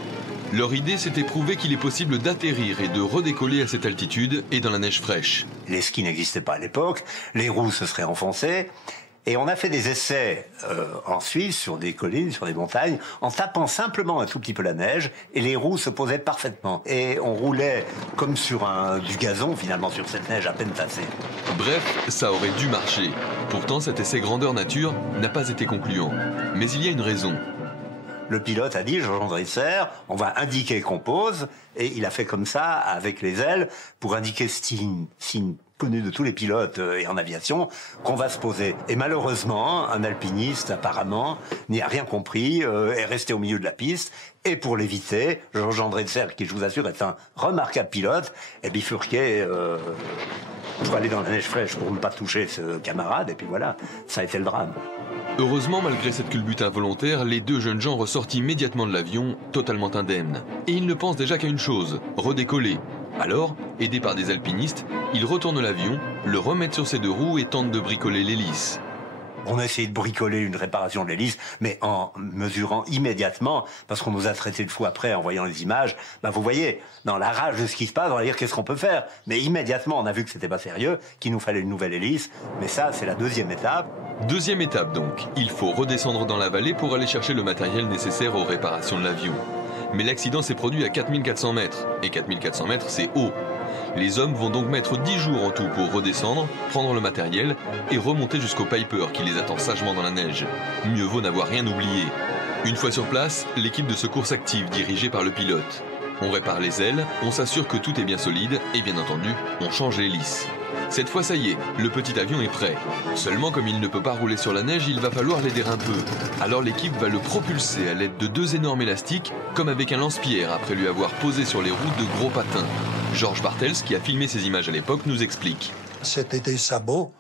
Leur idée, c'était prouver qu'il est possible d'atterrir et de redécoller à cette altitude et dans la neige fraîche. Les skis n'existaient pas à l'époque, les roues se seraient enfoncées. Et on a fait des essais en Suisse, sur des collines, sur des montagnes, en tapant simplement un tout petit peu la neige, et les roues se posaient parfaitement. Et on roulait comme sur du gazon, finalement, sur cette neige à peine tassée. Bref, ça aurait dû marcher. Pourtant, cet essai grandeur nature n'a pas été concluant. Mais il y a une raison. Le pilote a dit, Georges Dresser, on va indiquer qu'on pose, et il a fait comme ça, avec les ailes, pour indiquer ce signe connu de tous les pilotes et en aviation, qu'on va se poser. Et malheureusement, un alpiniste, apparemment, n'y a rien compris, est resté au milieu de la piste, et pour l'éviter, Georges Dresser, qui je vous assure est un remarquable pilote, est bifurqué pour aller dans la neige fraîche, pour ne pas toucher ce camarade, et puis voilà, ça a été le drame. Heureusement, malgré cette culbute involontaire, les deux jeunes gens ressortent immédiatement de l'avion, totalement indemnes. Et ils ne pensent déjà qu'à une chose, redécoller. Alors, aidés par des alpinistes, ils retournent l'avion, le remettent sur ses deux roues et tentent de bricoler l'hélice. On a essayé de bricoler une réparation de l'hélice, mais en mesurant immédiatement, parce qu'on nous a traité de fous après en voyant les images, vous voyez, dans la rage de ce qui se passe, on va dire qu'est-ce qu'on peut faire. Mais immédiatement, on a vu que c'était pas sérieux, qu'il nous fallait une nouvelle hélice, mais ça, c'est la deuxième étape. Deuxième étape donc, il faut redescendre dans la vallée pour aller chercher le matériel nécessaire aux réparations de l'avion. Mais l'accident s'est produit à 4400 mètres, et 4400 mètres c'est haut. Les hommes vont donc mettre 10 jours en tout pour redescendre, prendre le matériel et remonter jusqu'au Piper qui les attend sagement dans la neige. Mieux vaut n'avoir rien oublié. Une fois sur place, l'équipe de secours s'active dirigée par le pilote. On répare les ailes, on s'assure que tout est bien solide et bien entendu, on change l'hélice. Cette fois, ça y est, le petit avion est prêt. Seulement, comme il ne peut pas rouler sur la neige, il va falloir l'aider un peu. Alors l'équipe va le propulser à l'aide de 2 énormes élastiques, comme avec un lance-pierre après lui avoir posé sur les roues de gros patins. Georges Bartels, qui a filmé ces images à l'époque, nous explique. C'était des sabots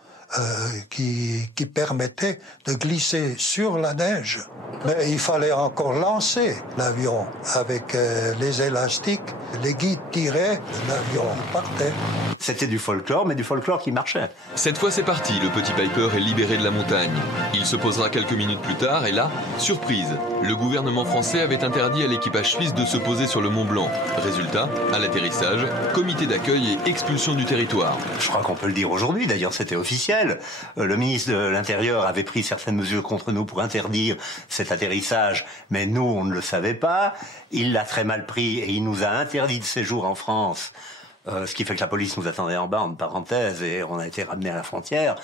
qui permettaient de glisser sur la neige. Mais il fallait encore lancer l'avion avec les élastiques. Les guides tiraient, l'avion partait. C'était du folklore, mais du folklore qui marchait. Cette fois, c'est parti. Le petit Piper est libéré de la montagne. Il se posera quelques minutes plus tard et là, surprise, le gouvernement français avait interdit à l'équipage suisse de se poser sur le Mont Blanc. Résultat, à l'atterrissage, comité d'accueil et expulsion du territoire. Je crois qu'on peut le dire aujourd'hui, d'ailleurs c'était officiel. Le ministre de l'Intérieur avait pris certaines mesures contre nous pour interdire cet atterrissage, mais nous, on ne le savait pas. Il l'a très mal pris et il nous a interdit de séjour en France. Ce qui fait que la police nous attendait en bas, en parenthèse, et on a été ramenés à la frontière.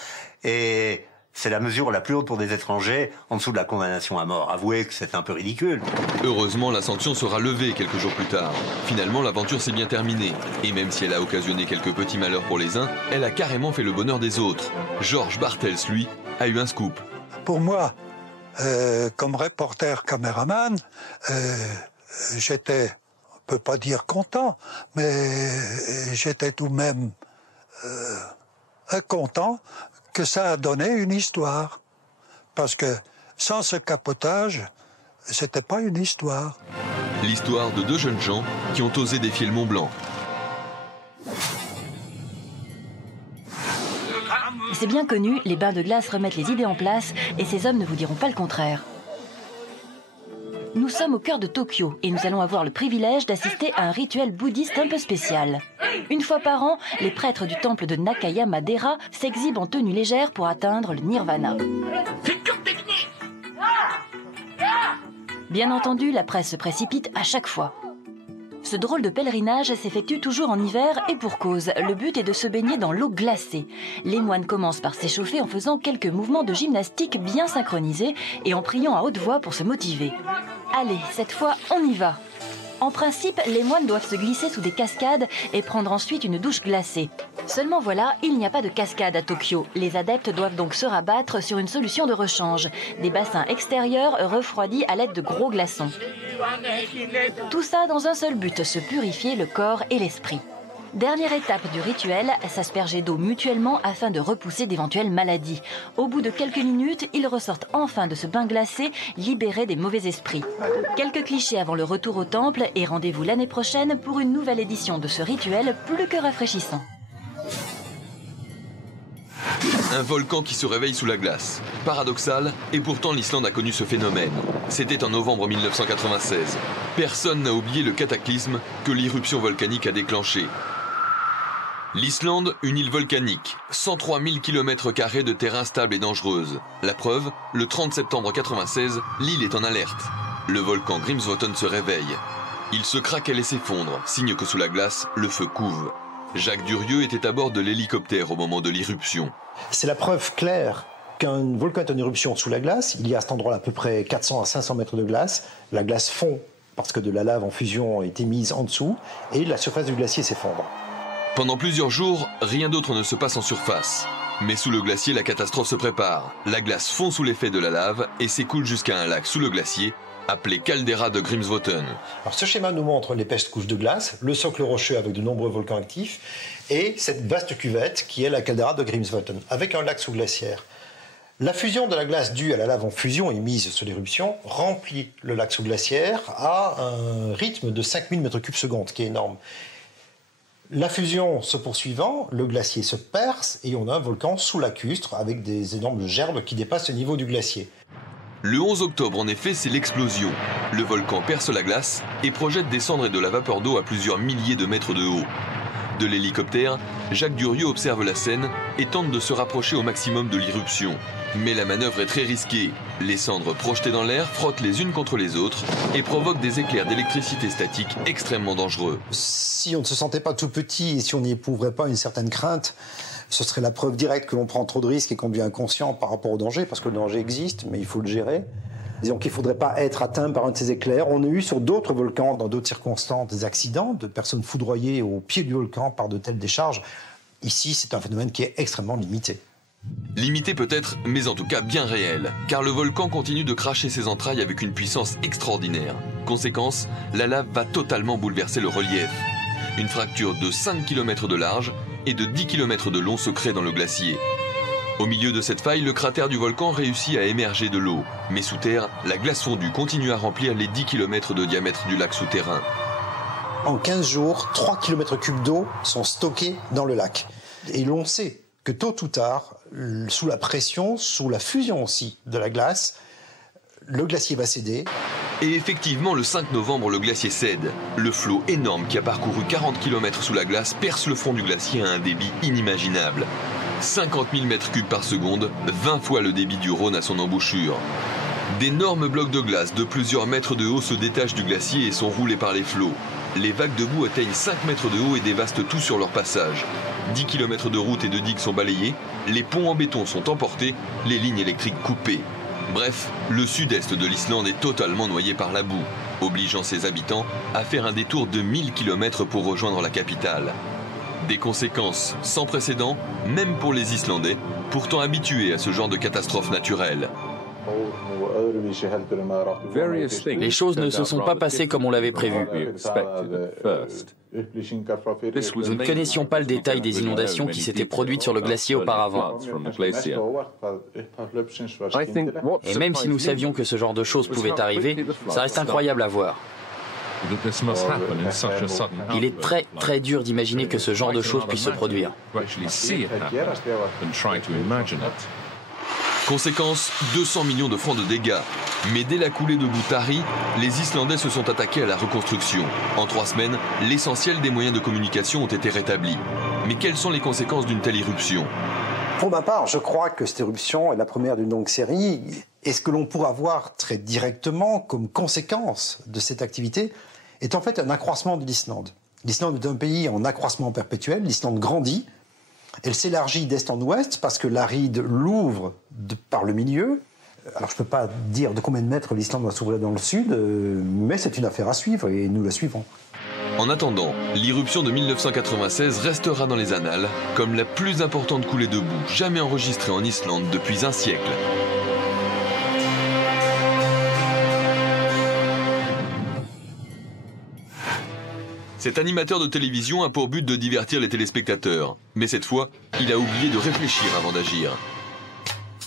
Et c'est la mesure la plus haute pour des étrangers, en dessous de la condamnation à mort. Avouez que c'est un peu ridicule. Heureusement, la sanction sera levée quelques jours plus tard. Finalement, l'aventure s'est bien terminée. Et même si elle a occasionné quelques petits malheurs pour les uns, elle a carrément fait le bonheur des autres. Georges Bartels, lui, a eu un scoop. Pour moi, comme reporter caméraman, j'étais... on ne peut pas dire content, mais j'étais tout de même content que ça a donné une histoire. Parce que sans ce capotage, c'était pas une histoire. L'histoire de 2 jeunes gens qui ont osé défier le Mont Blanc. C'est bien connu, les bains de glace remettent les idées en place et ces hommes ne vous diront pas le contraire. Nous sommes au cœur de Tokyo et nous allons avoir le privilège d'assister à un rituel bouddhiste un peu spécial. Une fois par an, les prêtres du temple de Nakayama-dera s'exhibent en tenue légère pour atteindre le nirvana. Bien entendu, la presse se précipite à chaque fois. Ce drôle de pèlerinage s'effectue toujours en hiver et pour cause. Le but est de se baigner dans l'eau glacée. Les moines commencent par s'échauffer en faisant quelques mouvements de gymnastique bien synchronisés et en priant à haute voix pour se motiver. Allez, cette fois, on y va. En principe, les moines doivent se glisser sous des cascades et prendre ensuite une douche glacée. Seulement voilà, il n'y a pas de cascade à Tokyo. Les adeptes doivent donc se rabattre sur une solution de rechange. Des bassins extérieurs refroidis à l'aide de gros glaçons. Tout ça dans un seul but, se purifier le corps et l'esprit. Dernière étape du rituel, s'asperger d'eau mutuellement afin de repousser d'éventuelles maladies. Au bout de quelques minutes, ils ressortent enfin de ce bain glacé, libérés des mauvais esprits. Quelques clichés avant le retour au temple et rendez-vous l'année prochaine pour une nouvelle édition de ce rituel plus que rafraîchissant. Un volcan qui se réveille sous la glace. Paradoxal, et pourtant l'Islande a connu ce phénomène. C'était en novembre 1996. Personne n'a oublié le cataclysme que l'irruption volcanique a déclenché. L'Islande, une île volcanique, 103 000 km² de terre instable et dangereuse. La preuve, le 30 septembre 1996, l'île est en alerte. Le volcan Grímsvötn se réveille. Il se craquelle et s'effondre, signe que sous la glace, le feu couve. Jacques Durieux était à bord de l'hélicoptère au moment de l'irruption. C'est la preuve claire qu'un volcan est en éruption sous la glace. Il y a à cet endroit à peu près 400 à 500 mètres de glace. La glace fond parce que de la lave en fusion a été mise en dessous et la surface du glacier s'effondre. Pendant plusieurs jours, rien d'autre ne se passe en surface. Mais sous le glacier, la catastrophe se prépare. La glace fond sous l'effet de la lave et s'écoule jusqu'à un lac sous le glacier, appelé caldeira de Grímsvötn. Alors ce schéma nous montre l'épaisse couche de glace, le socle rocheux avec de nombreux volcans actifs et cette vaste cuvette qui est la caldeira de Grímsvötn, avec un lac sous-glaciaire. La fusion de la glace due à la lave en fusion émise sur l'éruption remplit le lac sous-glaciaire à un rythme de 5000 m3 secondes, qui est énorme. La fusion se poursuivant, le glacier se perce et on a un volcan sous lacustre avec des énormes gerbes qui dépassent le niveau du glacier. Le 11 octobre, en effet, c'est l'explosion. Le volcan perce la glace et projette des cendres et de la vapeur d'eau à plusieurs milliers de mètres de haut. De l'hélicoptère, Jacques Durieux observe la scène et tente de se rapprocher au maximum de l'irruption. Mais la manœuvre est très risquée. Les cendres projetées dans l'air frottent les unes contre les autres et provoquent des éclairs d'électricité statique extrêmement dangereux. Si on ne se sentait pas tout petit et si on n'y éprouverait pas une certaine crainte, ce serait la preuve directe que l'on prend trop de risques et qu'on devient inconscient par rapport au danger, parce que le danger existe, mais il faut le gérer. Disons qu'il ne faudrait pas être atteint par un de ces éclairs. On a eu sur d'autres volcans, dans d'autres circonstances, des accidents de personnes foudroyées au pied du volcan par de telles décharges. Ici, c'est un phénomène qui est extrêmement limité. Limité peut-être, mais en tout cas bien réel, car le volcan continue de cracher ses entrailles avec une puissance extraordinaire. Conséquence, la lave va totalement bouleverser le relief. Une fracture de 5 km de large et de 10 km de long se crée dans le glacier. Au milieu de cette faille, le cratère du volcan réussit à émerger de l'eau. Mais sous terre, la glace fondue continue à remplir les 10 km de diamètre du lac souterrain. En 15 jours, 3 km3 d'eau sont stockés dans le lac. Et l'on sait que tôt ou tard, sous la pression, sous la fusion aussi de la glace, le glacier va céder. Et effectivement, le 5 novembre, le glacier cède. Le flot énorme qui a parcouru 40 km sous la glace perce le fond du glacier à un débit inimaginable. 50 000 m3 par seconde, 20 fois le débit du Rhône à son embouchure. D'énormes blocs de glace de plusieurs mètres de haut se détachent du glacier et sont roulés par les flots. Les vagues de boue atteignent 5 mètres de haut et dévastent tout sur leur passage. 10 km de routes et de digues sont balayés, les ponts en béton sont emportés, les lignes électriques coupées. Bref, le sud-est de l'Islande est totalement noyé par la boue, obligeant ses habitants à faire un détour de 1000 km pour rejoindre la capitale. Des conséquences sans précédent, même pour les Islandais, pourtant habitués à ce genre de catastrophe naturelle. Les choses ne se sont pas passées comme on l'avait prévu. Nous ne connaissions pas le détail des inondations qui s'étaient produites sur le glacier auparavant. Et même si nous savions que ce genre de choses pouvait arriver, ça reste incroyable à voir. Il est très dur d'imaginer que ce genre de choses puisse se produire. Conséquence, 200 millions de francs de dégâts. Mais dès la coulée de boue tarie, les Islandais se sont attaqués à la reconstruction. En 3 semaines, l'essentiel des moyens de communication ont été rétablis. Mais quelles sont les conséquences d'une telle irruption ? Pour ma part, je crois que cette éruption est la première d'une longue série. Et ce que l'on pourra voir très directement comme conséquence de cette activité est en fait un accroissement de l'Islande. L'Islande est un pays en accroissement perpétuel, l'Islande grandit, elle s'élargit d'est en ouest parce que l'aride l'ouvre par le milieu. Alors je ne peux pas dire de combien de mètres l'Islande va s'ouvrir dans le sud, mais c'est une affaire à suivre et nous la suivrons. En attendant, l'irruption de 1996 restera dans les annales comme la plus importante coulée de boue jamais enregistrée en Islande depuis un siècle. Cet animateur de télévision a pour but de divertir les téléspectateurs. Mais cette fois, il a oublié de réfléchir avant d'agir.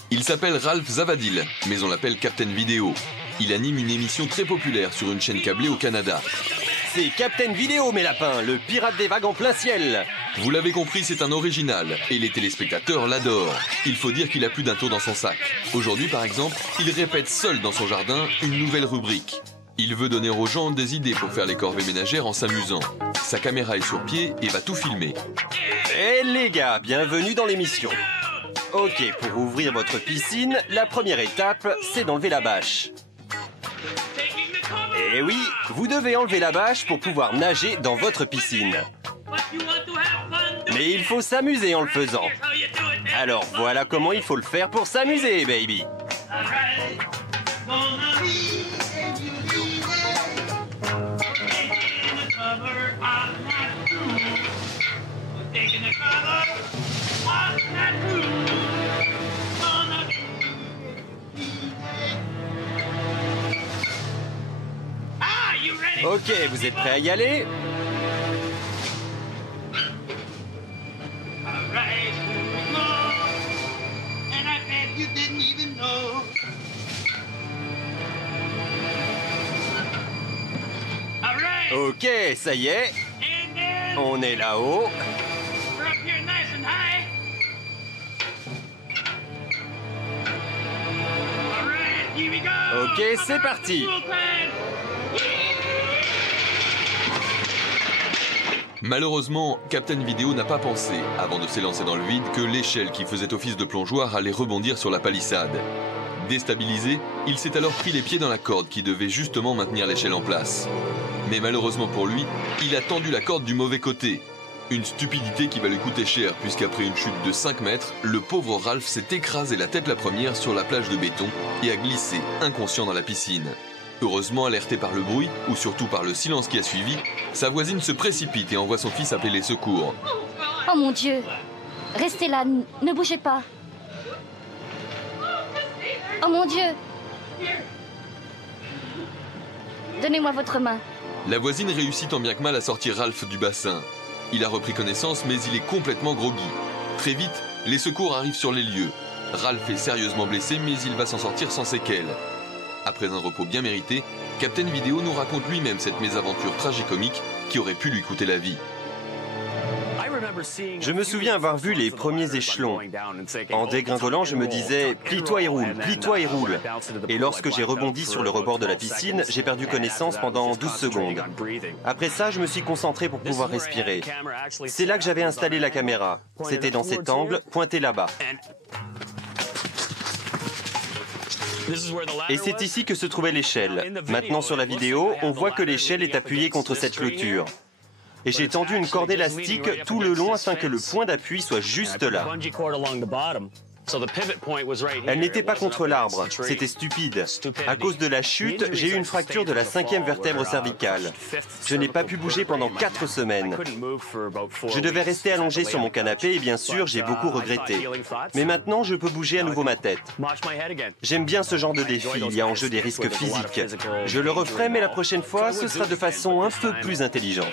Il s'appelle Ralph Zavadil, mais on l'appelle Captain Vidéo. Il anime une émission très populaire sur une chaîne câblée au Canada. C'est Captain Vidéo, mes lapins, le pirate des vagues en plein ciel. Vous l'avez compris, c'est un original, et les téléspectateurs l'adorent. Il faut dire qu'il a plus d'un tour dans son sac. Aujourd'hui, par exemple, il répète seul dans son jardin une nouvelle rubrique. Il veut donner aux gens des idées pour faire les corvées ménagères en s'amusant. Sa caméra est sur pied et va tout filmer. Eh les gars, bienvenue dans l'émission. Ok, pour ouvrir votre piscine, la première étape, c'est d'enlever la bâche. Et oui, vous devez enlever la bâche pour pouvoir nager dans votre piscine. Mais il faut s'amuser en le faisant. Alors voilà comment il faut le faire pour s'amuser, baby. Ok, vous êtes prêts à y aller? Ok, ça y est. On est là-haut. Ok, c'est parti. Malheureusement, Captain Vidéo n'a pas pensé, avant de s'élancer dans le vide, que l'échelle qui faisait office de plongeoir allait rebondir sur la palissade. Déstabilisé, il s'est alors pris les pieds dans la corde qui devait justement maintenir l'échelle en place. Mais malheureusement pour lui, il a tendu la corde du mauvais côté. Une stupidité qui va lui coûter cher, puisqu'après une chute de 5 mètres, le pauvre Ralph s'est écrasé la tête la première sur la plage de béton et a glissé, inconscient dans la piscine. Heureusement, alerté par le bruit, ou surtout par le silence qui a suivi, sa voisine se précipite et envoie son fils appeler les secours. Oh mon Dieu! Restez là, ne bougez pas! Oh mon Dieu! Donnez-moi votre main. La voisine réussit tant bien que mal à sortir Ralph du bassin. Il a repris connaissance, mais il est complètement groggy. Très vite, les secours arrivent sur les lieux. Ralph est sérieusement blessé, mais il va s'en sortir sans séquelles. Après un repos bien mérité, Captain Vidéo nous raconte lui-même cette mésaventure tragicomique qui aurait pu lui coûter la vie. Je me souviens avoir vu les premiers échelons. En dégringolant, je me disais « plie-toi et roule, plie-toi et roule ». Et lorsque j'ai rebondi sur le rebord de la piscine, j'ai perdu connaissance pendant 12 secondes. Après ça, je me suis concentré pour pouvoir respirer. C'est là que j'avais installé la caméra. C'était dans cet angle, pointé là-bas. Et c'est ici que se trouvait l'échelle. Maintenant sur la vidéo, on voit que l'échelle est appuyée contre cette clôture. Et j'ai tendu une corde élastique tout le long afin que le point d'appui soit juste là. Elle n'était pas contre l'arbre, c'était stupide. À cause de la chute, j'ai eu une fracture de la 5e vertèbre cervicale. Je n'ai pas pu bouger pendant 4 semaines. Je devais rester allongé sur mon canapé et bien sûr, j'ai beaucoup regretté. Mais maintenant, je peux bouger à nouveau ma tête. J'aime bien ce genre de défi, il y a en jeu des risques physiques. Je le referai, mais la prochaine fois, ce sera de façon un peu plus intelligente.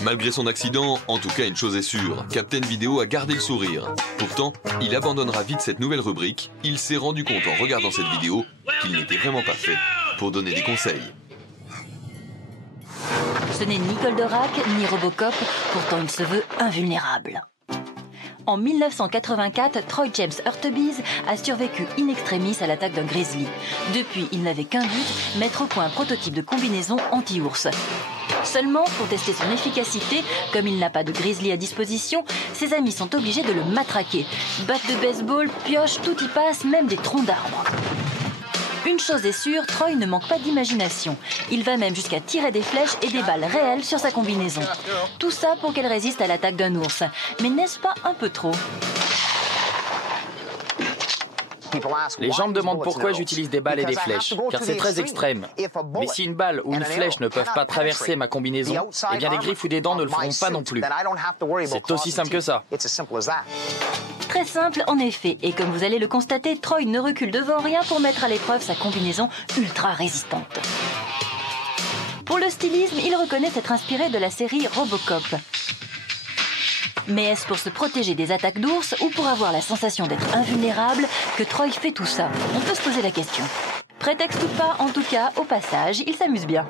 Malgré son accident, en tout cas une chose est sûre, Captain Vidéo a gardé le sourire. Pourtant, il abandonnera vite cette nouvelle rubrique. Il s'est rendu compte en regardant cette vidéo qu'il n'était vraiment pas fait pour donner des conseils. Ce n'est ni Goldorak, ni Robocop, pourtant il se veut invulnérable. En 1984, Troy James Hurtubise a survécu in extremis à l'attaque d'un grizzly. Depuis, il n'avait qu'un but, mettre au point un prototype de combinaison anti-ours. Seulement, pour tester son efficacité, comme il n'a pas de grizzly à disposition, ses amis sont obligés de le matraquer. Batte de baseball, pioche, tout y passe, même des troncs d'arbres. Une chose est sûre, Troy ne manque pas d'imagination. Il va même jusqu'à tirer des flèches et des balles réelles sur sa combinaison. Tout ça pour qu'elle résiste à l'attaque d'un ours. Mais n'est-ce pas un peu trop ? Les gens me demandent pourquoi j'utilise des balles et des flèches, car c'est très extrême. Mais si une balle ou une flèche ne peuvent pas traverser ma combinaison, eh bien des griffes ou des dents ne le feront pas non plus. C'est aussi simple que ça. Très simple en effet, et comme vous allez le constater, Troy ne recule devant rien pour mettre à l'épreuve sa combinaison ultra résistante. Pour le le stylisme, il reconnaît s'être inspiré de la série Robocop. Mais est-ce pour se protéger des attaques d'ours ou pour avoir la sensation d'être invulnérable que Troy fait tout ça? On peut se poser la question. Prétexte ou pas, en tout cas, au passage, il s'amuse bien.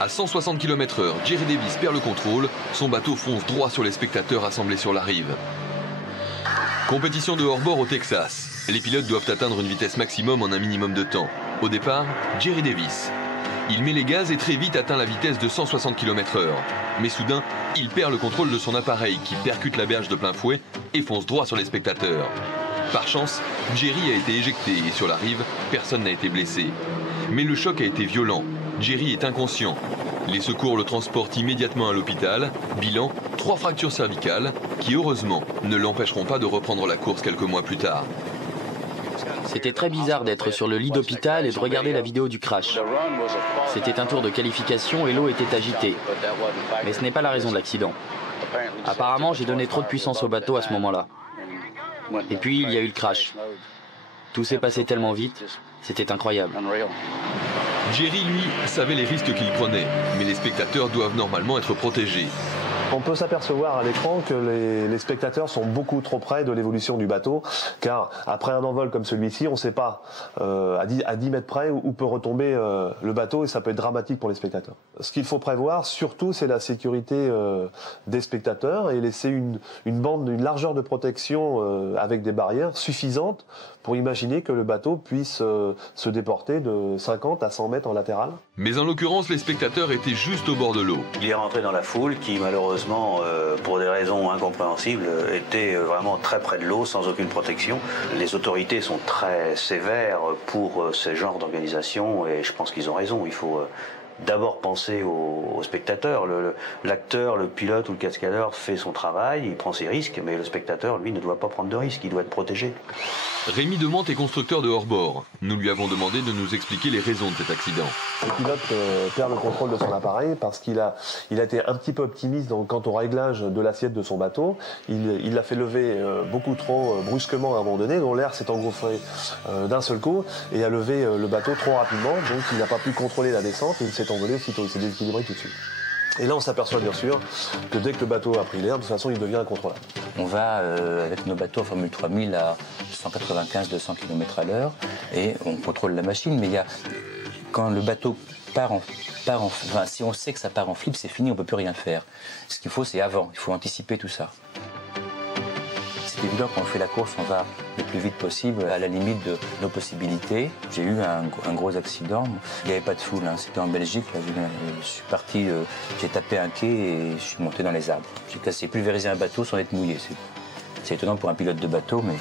À 160 km/h, Jerry Davis perd le contrôle, son bateau fonce droit sur les spectateurs assemblés sur la rive. Compétition de hors-bord au Texas. Les pilotes doivent atteindre une vitesse maximum en un minimum de temps. Au départ, Jerry Davis. Il met les gaz et très vite atteint la vitesse de 160 km/h. Mais soudain, il perd le contrôle de son appareil qui percute la berge de plein fouet et fonce droit sur les spectateurs. Par chance, Jerry a été éjecté et sur la rive, personne n'a été blessé. Mais le choc a été violent. Jerry est inconscient. Les secours le transportent immédiatement à l'hôpital. Bilan, 3 fractures cervicales qui, heureusement, ne l'empêcheront pas de reprendre la course quelques mois plus tard. C'était très bizarre d'être sur le lit d'hôpital et de regarder la vidéo du crash. C'était un tour de qualification et l'eau était agitée. Mais ce n'est pas la raison de l'accident. Apparemment, j'ai donné trop de puissance au bateau à ce moment-là. Et puis, il y a eu le crash. Tout s'est passé tellement vite, c'était incroyable. Jerry, lui, savait les risques qu'il prenait, mais les spectateurs doivent normalement être protégés. On peut s'apercevoir à l'écran que les spectateurs sont beaucoup trop près de l'évolution du bateau, car après un envol comme celui-ci, on ne sait pas à 10 mètres près où peut retomber le bateau, et ça peut être dramatique pour les spectateurs. Ce qu'il faut prévoir, surtout, c'est la sécurité des spectateurs et laisser une largeur de protection avec des barrières suffisantes pour imaginer que le bateau puisse se déporter de 50 à 100 mètres en latéral. Mais en l'occurrence, les spectateurs étaient juste au bord de l'eau. Il est rentré dans la foule qui, malheureusement, pour des raisons incompréhensibles, était vraiment très près de l'eau, sans aucune protection. Les autorités sont très sévères pour ce genre d'organisation et je pense qu'ils ont raison. Il faut d'abord penser aux spectateurs. L'acteur, le pilote ou le cascadeur fait son travail, il prend ses risques, mais le spectateur, lui, ne doit pas prendre de risques, il doit être protégé. Rémi Demante est constructeur de hors-bord. Nous lui avons demandé de nous expliquer les raisons de cet accident. Le pilote perd le contrôle de son appareil parce qu'il a été un petit peu optimiste quant au réglage de l'assiette de son bateau. Il l'a fait lever beaucoup trop brusquement à un moment donné, dont l'air s'est engouffré d'un seul coup et a levé le bateau trop rapidement, donc il n'a pas pu contrôler la descente et il s'est envolé aussitôt, il s'est déséquilibré tout de suite. Et là, on s'aperçoit bien sûr que dès que le bateau a pris l'air, de toute façon, il devient incontrôlable. On va, avec nos bateaux en Formule 3000, à 195-200 km/h et on contrôle la machine. Mais quand le bateau enfin, si on sait que ça part en flip, c'est fini, on ne peut plus rien faire. Ce qu'il faut, c'est avant. Il faut anticiper tout ça. C'est évident, quand on fait la course, on va le plus vite possible, à la limite de nos possibilités. J'ai eu un gros accident. Il n'y avait pas de foule, hein. C'était en Belgique. Là, je suis parti, j'ai tapé un quai et je suis monté dans les arbres. J'ai pulvérisé un bateau sans être mouillé. C'est étonnant pour un pilote de bateau, mais...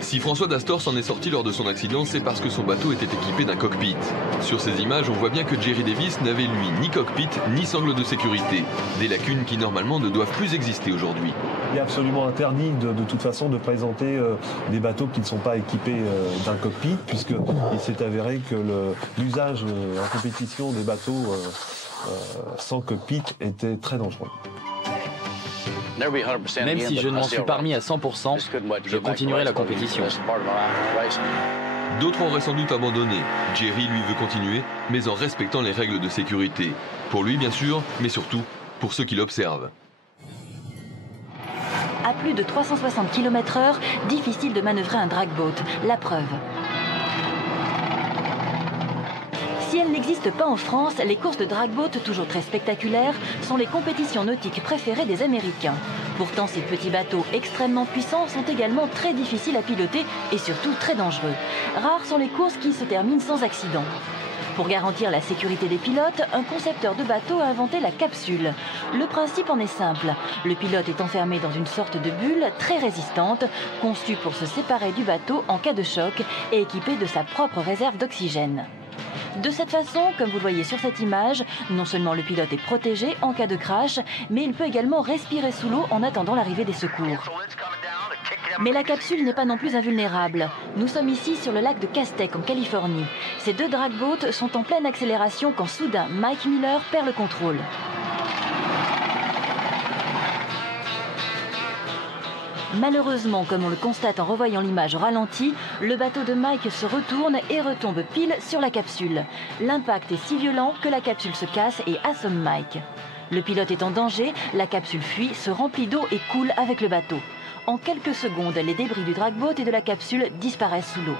Si François Dastor s'en est sorti lors de son accident, c'est parce que son bateau était équipé d'un cockpit. Sur ces images, on voit bien que Jerry Davis n'avait lui ni cockpit ni sangle de sécurité. Des lacunes qui normalement ne doivent plus exister aujourd'hui. Il est absolument interdit de toute façon de présenter des bateaux qui ne sont pas équipés d'un cockpit, puisqu'il s'est avéré que l'usage en compétition des bateaux sans cockpit était très dangereux. Même si je ne m'en suis pas remis à 100%, je continuerai la compétition. D'autres auraient sans doute abandonné. Jerry, lui, veut continuer, mais en respectant les règles de sécurité. Pour lui, bien sûr, mais surtout pour ceux qui l'observent. À plus de 360 km/h, difficile de manœuvrer un dragboat. La preuve. Si elles n'existent pas en France, les courses de dragboat, toujours très spectaculaires, sont les compétitions nautiques préférées des Américains. Pourtant, ces petits bateaux extrêmement puissants sont également très difficiles à piloter et surtout très dangereux. Rares sont les courses qui se terminent sans accident. Pour garantir la sécurité des pilotes, un concepteur de bateau a inventé la capsule. Le principe en est simple. Le pilote est enfermé dans une sorte de bulle très résistante, conçue pour se séparer du bateau en cas de choc et équipée de sa propre réserve d'oxygène. De cette façon, comme vous le voyez sur cette image, non seulement le pilote est protégé en cas de crash, mais il peut également respirer sous l'eau en attendant l'arrivée des secours. Mais la capsule n'est pas non plus invulnérable. Nous sommes ici sur le lac de Castaic en Californie. Ces deux dragboats sont en pleine accélération quand soudain Mike Miller perd le contrôle. Malheureusement, comme on le constate en revoyant l'image au ralenti, le bateau de Mike se retourne et retombe pile sur la capsule. L'impact est si violent que la capsule se casse et assomme Mike. Le pilote est en danger, la capsule fuit, se remplit d'eau et coule avec le bateau. En quelques secondes, les débris du dragboat et de la capsule disparaissent sous l'eau.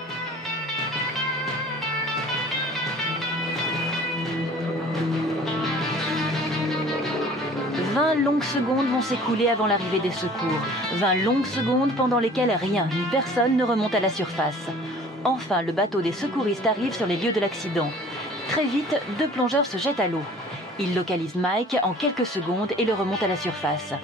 20 longues secondes vont s'écouler avant l'arrivée des secours. 20 longues secondes pendant lesquelles rien ni personne ne remonte à la surface. Enfin, le bateau des secouristes arrive sur les lieux de l'accident. Très vite, 2 plongeurs se jettent à l'eau. Ils localisent Mike en quelques secondes et le remontent à la surface.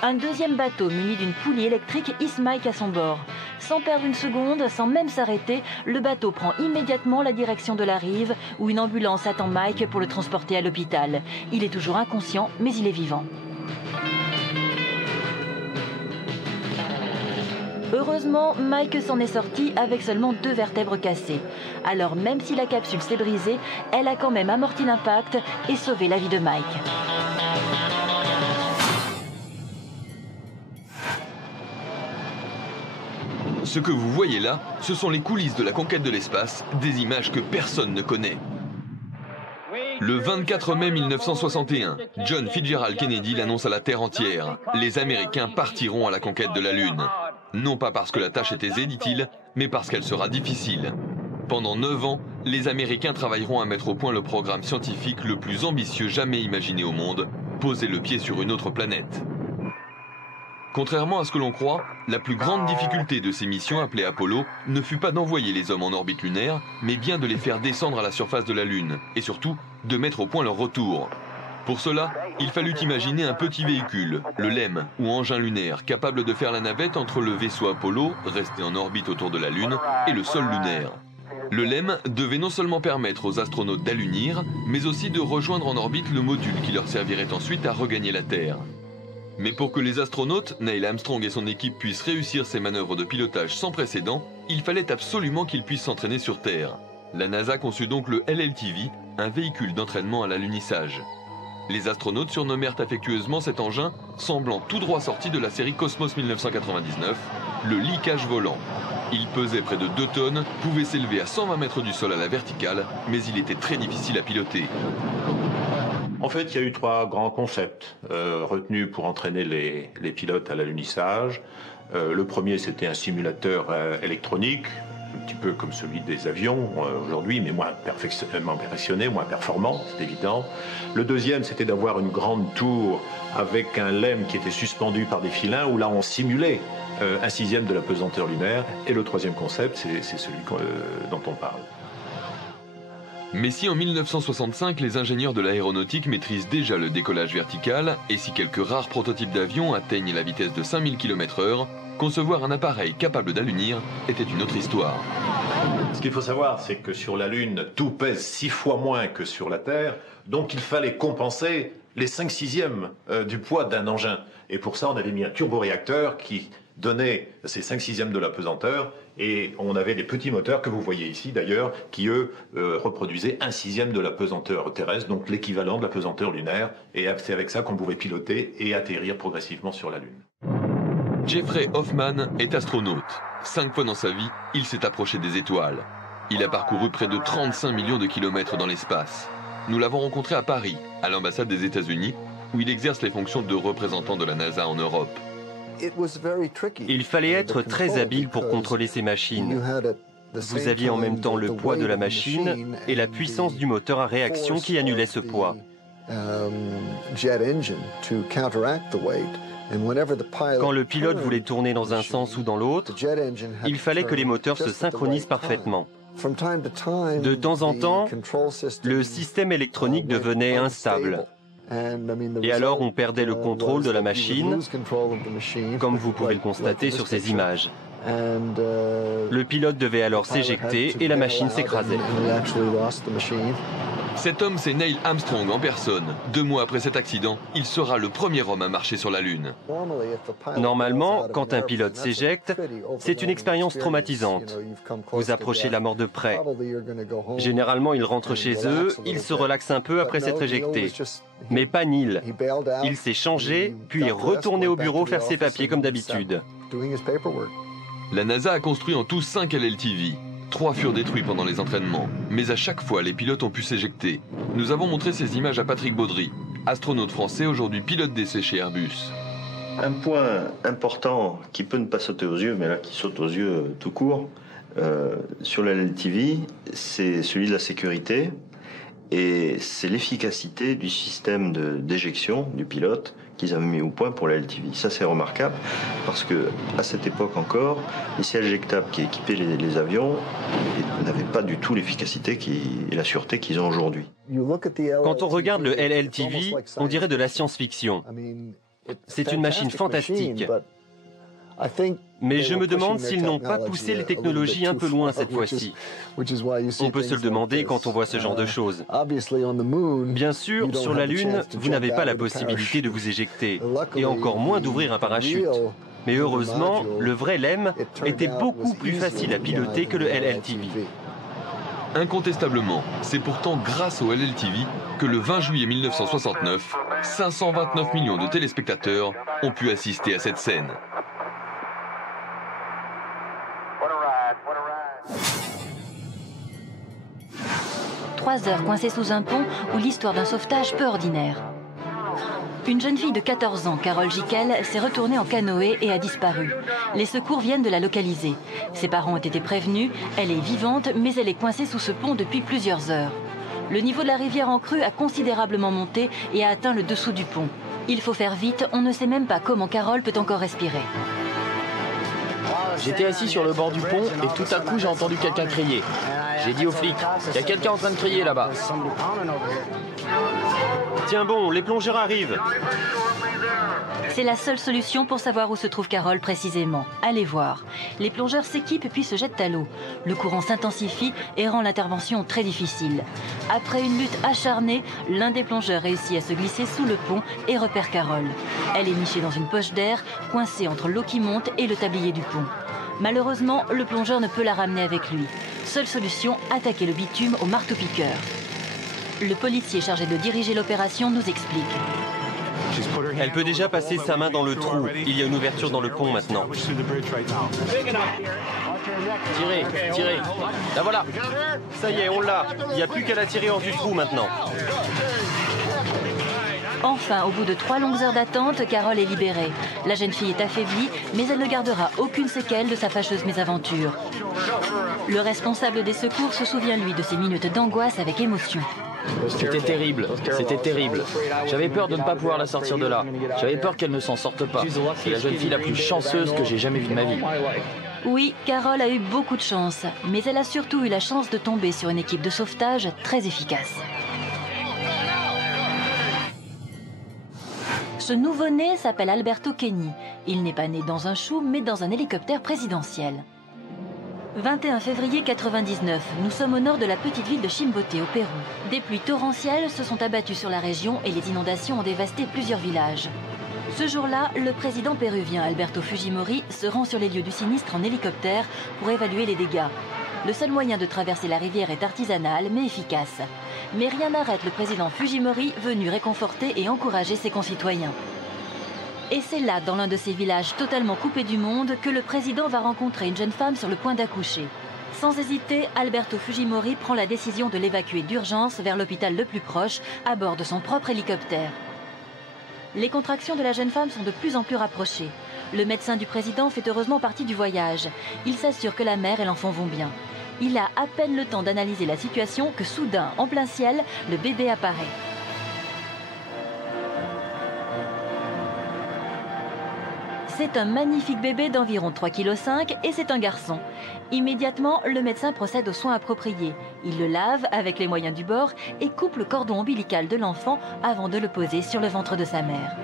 Un deuxième bateau muni d'une poulie électrique hisse Mike à son bord. Sans perdre une seconde, sans même s'arrêter, le bateau prend immédiatement la direction de la rive où une ambulance attend Mike pour le transporter à l'hôpital. Il est toujours inconscient, mais il est vivant. Heureusement, Mike s'en est sorti avec seulement 2 vertèbres cassées. Alors même si la capsule s'est brisée, elle a quand même amorti l'impact et sauvé la vie de Mike. Ce que vous voyez là, ce sont les coulisses de la conquête de l'espace, des images que personne ne connaît. Le 24 mai 1961, John Fitzgerald Kennedy l'annonce à la Terre entière. Les Américains partiront à la conquête de la Lune. Non pas parce que la tâche est aisée, dit-il, mais parce qu'elle sera difficile. Pendant 9 ans, les Américains travailleront à mettre au point le programme scientifique le plus ambitieux jamais imaginé au monde, poser le pied sur une autre planète. Contrairement à ce que l'on croit, la plus grande difficulté de ces missions appelées Apollo ne fut pas d'envoyer les hommes en orbite lunaire, mais bien de les faire descendre à la surface de la Lune, et surtout de mettre au point leur retour. Pour cela, il fallut imaginer un petit véhicule, le LEM, ou engin lunaire, capable de faire la navette entre le vaisseau Apollo, resté en orbite autour de la Lune, et le sol lunaire. Le LEM devait non seulement permettre aux astronautes d'allunir, mais aussi de rejoindre en orbite le module qui leur servirait ensuite à regagner la Terre. Mais pour que les astronautes, Neil Armstrong et son équipe puissent réussir ces manœuvres de pilotage sans précédent, il fallait absolument qu'ils puissent s'entraîner sur Terre. La NASA conçut donc le LLTV, un véhicule d'entraînement à l'alunissage. Les astronautes surnommèrent affectueusement cet engin, semblant tout droit sorti de la série Cosmos 1999, le liquage volant. Il pesait près de 2 tonnes, pouvait s'élever à 120 mètres du sol à la verticale, mais il était très difficile à piloter. En fait, il y a eu 3 grands concepts retenus pour entraîner les pilotes à l'alunissage. Le premier, c'était un simulateur électronique, un petit peu comme celui des avions aujourd'hui, mais moins perfectionné, moins performant, c'est évident. Le deuxième, c'était d'avoir une grande tour avec un LEM qui était suspendu par des filins, où là, on simulait 1/6 de la pesanteur lunaire. Et le troisième concept, c'est celui dont on parle. Mais si en 1965, les ingénieurs de l'aéronautique maîtrisent déjà le décollage vertical, et si quelques rares prototypes d'avions atteignent la vitesse de 5000 km/h, concevoir un appareil capable d'allunir était une autre histoire. Ce qu'il faut savoir, c'est que sur la Lune, tout pèse 6 fois moins que sur la Terre, donc il fallait compenser les 5/6 du poids d'un engin. Et pour ça, on avait mis un turboréacteur qui donnait ces 5/6 de la pesanteur, et on avait des petits moteurs que vous voyez ici d'ailleurs, qui eux reproduisaient 1/6 de la pesanteur terrestre, donc l'équivalent de la pesanteur lunaire, et c'est avec ça qu'on pouvait piloter et atterrir progressivement sur la Lune. Jeffrey Hoffman est astronaute. 5 fois dans sa vie, il s'est approché des étoiles. Il a parcouru près de 35 millions de kilomètres dans l'espace. Nous l'avons rencontré à Paris, à l'ambassade des États-Unis, où il exerce les fonctions de représentant de la NASA en Europe. Il fallait être très habile pour contrôler ces machines. Vous aviez en même temps le poids de la machine et la puissance du moteur à réaction qui annulait ce poids. Quand le pilote voulait tourner dans un sens ou dans l'autre, il fallait que les moteurs se synchronisent parfaitement. De temps en temps, le système électronique devenait instable. Et alors on perdait le contrôle de la machine, comme vous pouvez le constater sur ces images. Le pilote devait alors s'éjecter et la machine s'écrasait. Cet homme, c'est Neil Armstrong en personne. 2 mois après cet accident, il sera le premier homme à marcher sur la Lune. Normalement, quand un pilote s'éjecte, c'est une expérience traumatisante. Vous approchez la mort de près. Généralement, ils rentrent chez eux, ils se relaxent un peu après s'être éjectés. Mais pas Neil. Il s'est changé, puis est retourné au bureau faire ses papiers comme d'habitude. La NASA a construit en tout 5 LLTV. 3 furent détruits pendant les entraînements, mais à chaque fois, les pilotes ont pu s'éjecter. Nous avons montré ces images à Patrick Baudry, astronaute français, aujourd'hui pilote d'essai chez Airbus. Un point important qui peut ne pas sauter aux yeux, mais là qui saute aux yeux tout court, sur la LLTV, c'est celui de la sécurité et c'est l'efficacité du système d'éjection du pilote qu'ils avaient mis au point pour la LLTV. Ça, c'est remarquable parce que à cette époque encore, les sièges éjectables qui équipaient les avions n'avaient pas du tout l'efficacité et la sûreté qu'ils ont aujourd'hui. Quand on regarde le LLTV, on dirait de la science-fiction. C'est une machine fantastique. Mais je me demande s'ils n'ont pas poussé les technologies un peu loin cette fois-ci. On peut se le demander quand on voit ce genre de choses. Bien sûr, sur la Lune, vous n'avez pas la possibilité de vous éjecter, et encore moins d'ouvrir un parachute. Mais heureusement, le vrai LEM était beaucoup plus facile à piloter que le LLTV. Incontestablement, c'est pourtant grâce au LLTV que le 20 juillet 1969, 529 millions de téléspectateurs ont pu assister à cette scène. Trois heures coincées sous un pont ou l'histoire d'un sauvetage peu ordinaire. Une jeune fille de 14 ans, Carole Giquel, s'est retournée en canoë et a disparu. Les secours viennent de la localiser. Ses parents ont été prévenus, elle est vivante, mais elle est coincée sous ce pont depuis plusieurs heures. Le niveau de la rivière en crue a considérablement monté et a atteint le dessous du pont. Il faut faire vite, on ne sait même pas comment Carole peut encore respirer. J'étais assis sur le bord du pont et tout à coup j'ai entendu quelqu'un crier. J'ai dit aux flics, il y a quelqu'un en train de crier là-bas. Tiens bon, les plongeurs arrivent. C'est la seule solution pour savoir où se trouve Carole précisément. Allez voir. Les plongeurs s'équipent puis se jettent à l'eau. Le courant s'intensifie et rend l'intervention très difficile. Après une lutte acharnée, l'un des plongeurs réussit à se glisser sous le pont et repère Carole. Elle est nichée dans une poche d'air, coincée entre l'eau qui monte et le tablier du pont. Malheureusement, le plongeur ne peut la ramener avec lui. Seule solution, attaquer le bitume au marteau-piqueur. Le policier chargé de diriger l'opération nous explique. Elle peut déjà passer sa main dans le trou. Il y a une ouverture dans le pont maintenant. Tirez, tirez. Là voilà. Ça y est, on l'a. Il n'y a plus qu'à la tirer hors du trou maintenant. Enfin, au bout de 3 longues heures d'attente, Carole est libérée. La jeune fille est affaiblie, mais elle ne gardera aucune séquelle de sa fâcheuse mésaventure. Le responsable des secours se souvient, lui, de ces minutes d'angoisse avec émotion. C'était terrible, c'était terrible. J'avais peur de ne pas pouvoir la sortir de là. J'avais peur qu'elle ne s'en sorte pas. C'est la jeune fille la plus chanceuse que j'ai jamais vue de ma vie. Oui, Carole a eu beaucoup de chance, mais elle a surtout eu la chance de tomber sur une équipe de sauvetage très efficace. Ce nouveau-né s'appelle Alberto Kenny. Il n'est pas né dans un chou, mais dans un hélicoptère présidentiel. 21 février 99, nous sommes au nord de la petite ville de Chimbote, au Pérou. Des pluies torrentielles se sont abattues sur la région et les inondations ont dévasté plusieurs villages. Ce jour-là, le président péruvien Alberto Fujimori se rend sur les lieux du sinistre en hélicoptère pour évaluer les dégâts. Le seul moyen de traverser la rivière est artisanal, mais efficace. Mais rien n'arrête le président Fujimori, venu réconforter et encourager ses concitoyens. Et c'est là, dans l'un de ces villages totalement coupés du monde, que le président va rencontrer une jeune femme sur le point d'accoucher. Sans hésiter, Alberto Fujimori prend la décision de l'évacuer d'urgence vers l'hôpital le plus proche, à bord de son propre hélicoptère. Les contractions de la jeune femme sont de plus en plus rapprochées. Le médecin du président fait heureusement partie du voyage. Il s'assure que la mère et l'enfant vont bien. Il a à peine le temps d'analyser la situation que soudain, en plein ciel, le bébé apparaît. C'est un magnifique bébé d'environ 3,5 kg et c'est un garçon. Immédiatement, le médecin procède aux soins appropriés. Il le lave avec les moyens du bord et coupe le cordon ombilical de l'enfant avant de le poser sur le ventre de sa mère.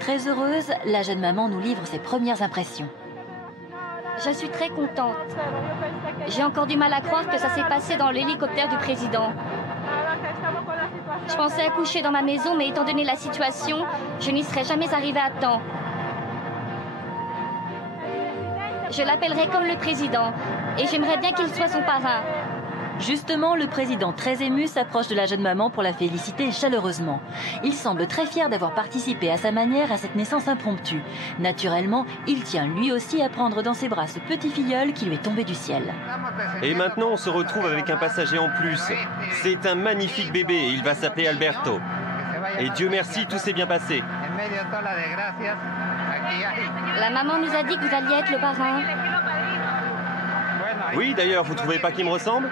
Très heureuse, la jeune maman nous livre ses premières impressions. Je suis très contente. J'ai encore du mal à croire que ça s'est passé dans l'hélicoptère du président. Je pensais accoucher dans ma maison, mais étant donné la situation, je n'y serais jamais arrivée à temps. Je l'appellerai comme le président, et j'aimerais bien qu'il soit son parrain. Justement, le président très ému s'approche de la jeune maman pour la féliciter chaleureusement. Il semble très fier d'avoir participé à sa manière à cette naissance impromptue. Naturellement, il tient lui aussi à prendre dans ses bras ce petit filleul qui lui est tombé du ciel. Et maintenant, on se retrouve avec un passager en plus. C'est un magnifique bébé et il va s'appeler Alberto. Et Dieu merci, tout s'est bien passé. La maman nous a dit que vous alliez être le parrain. Oui, d'ailleurs, vous trouvez pas qu'il me ressemble ?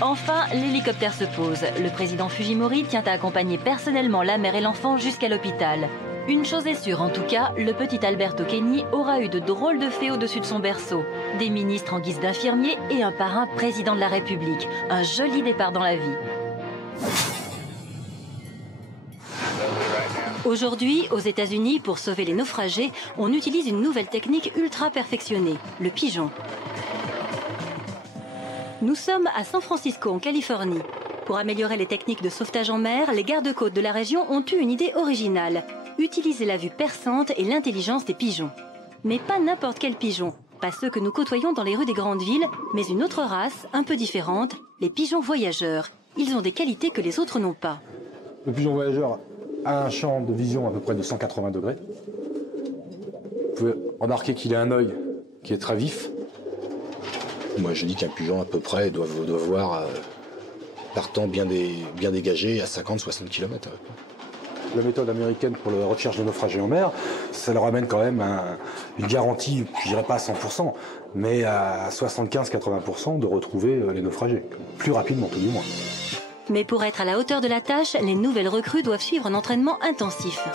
Enfin, l'hélicoptère se pose. Le président Fujimori tient à accompagner personnellement la mère et l'enfant jusqu'à l'hôpital. Une chose est sûre, en tout cas, le petit Alberto Kenny aura eu de drôles de fées au-dessus de son berceau. Des ministres en guise d'infirmiers et un parrain président de la République. Un joli départ dans la vie. Aujourd'hui, aux États-Unis, pour sauver les naufragés, on utilise une nouvelle technique ultra perfectionnée, le pigeon. Nous sommes à San Francisco, en Californie. Pour améliorer les techniques de sauvetage en mer, les gardes-côtes de la région ont eu une idée originale. Utiliser la vue perçante et l'intelligence des pigeons. Mais pas n'importe quel pigeon. Pas ceux que nous côtoyons dans les rues des grandes villes, mais une autre race, un peu différente, les pigeons voyageurs. Ils ont des qualités que les autres n'ont pas. Le pigeon voyageur a un champ de vision à peu près de 180 degrés. Vous pouvez remarquer qu'il a un œil qui est très vif. Moi, je dis qu'un pigeon, à peu près, doit voir, partant bien dégagé, à 50-60 km. La méthode américaine pour la recherche de naufragés en mer, ça leur amène quand même une garantie, je dirais pas à 100%, mais à 75-80% de retrouver les naufragés, plus rapidement tout du moins. Mais pour être à la hauteur de la tâche, les nouvelles recrues doivent suivre un entraînement intensif.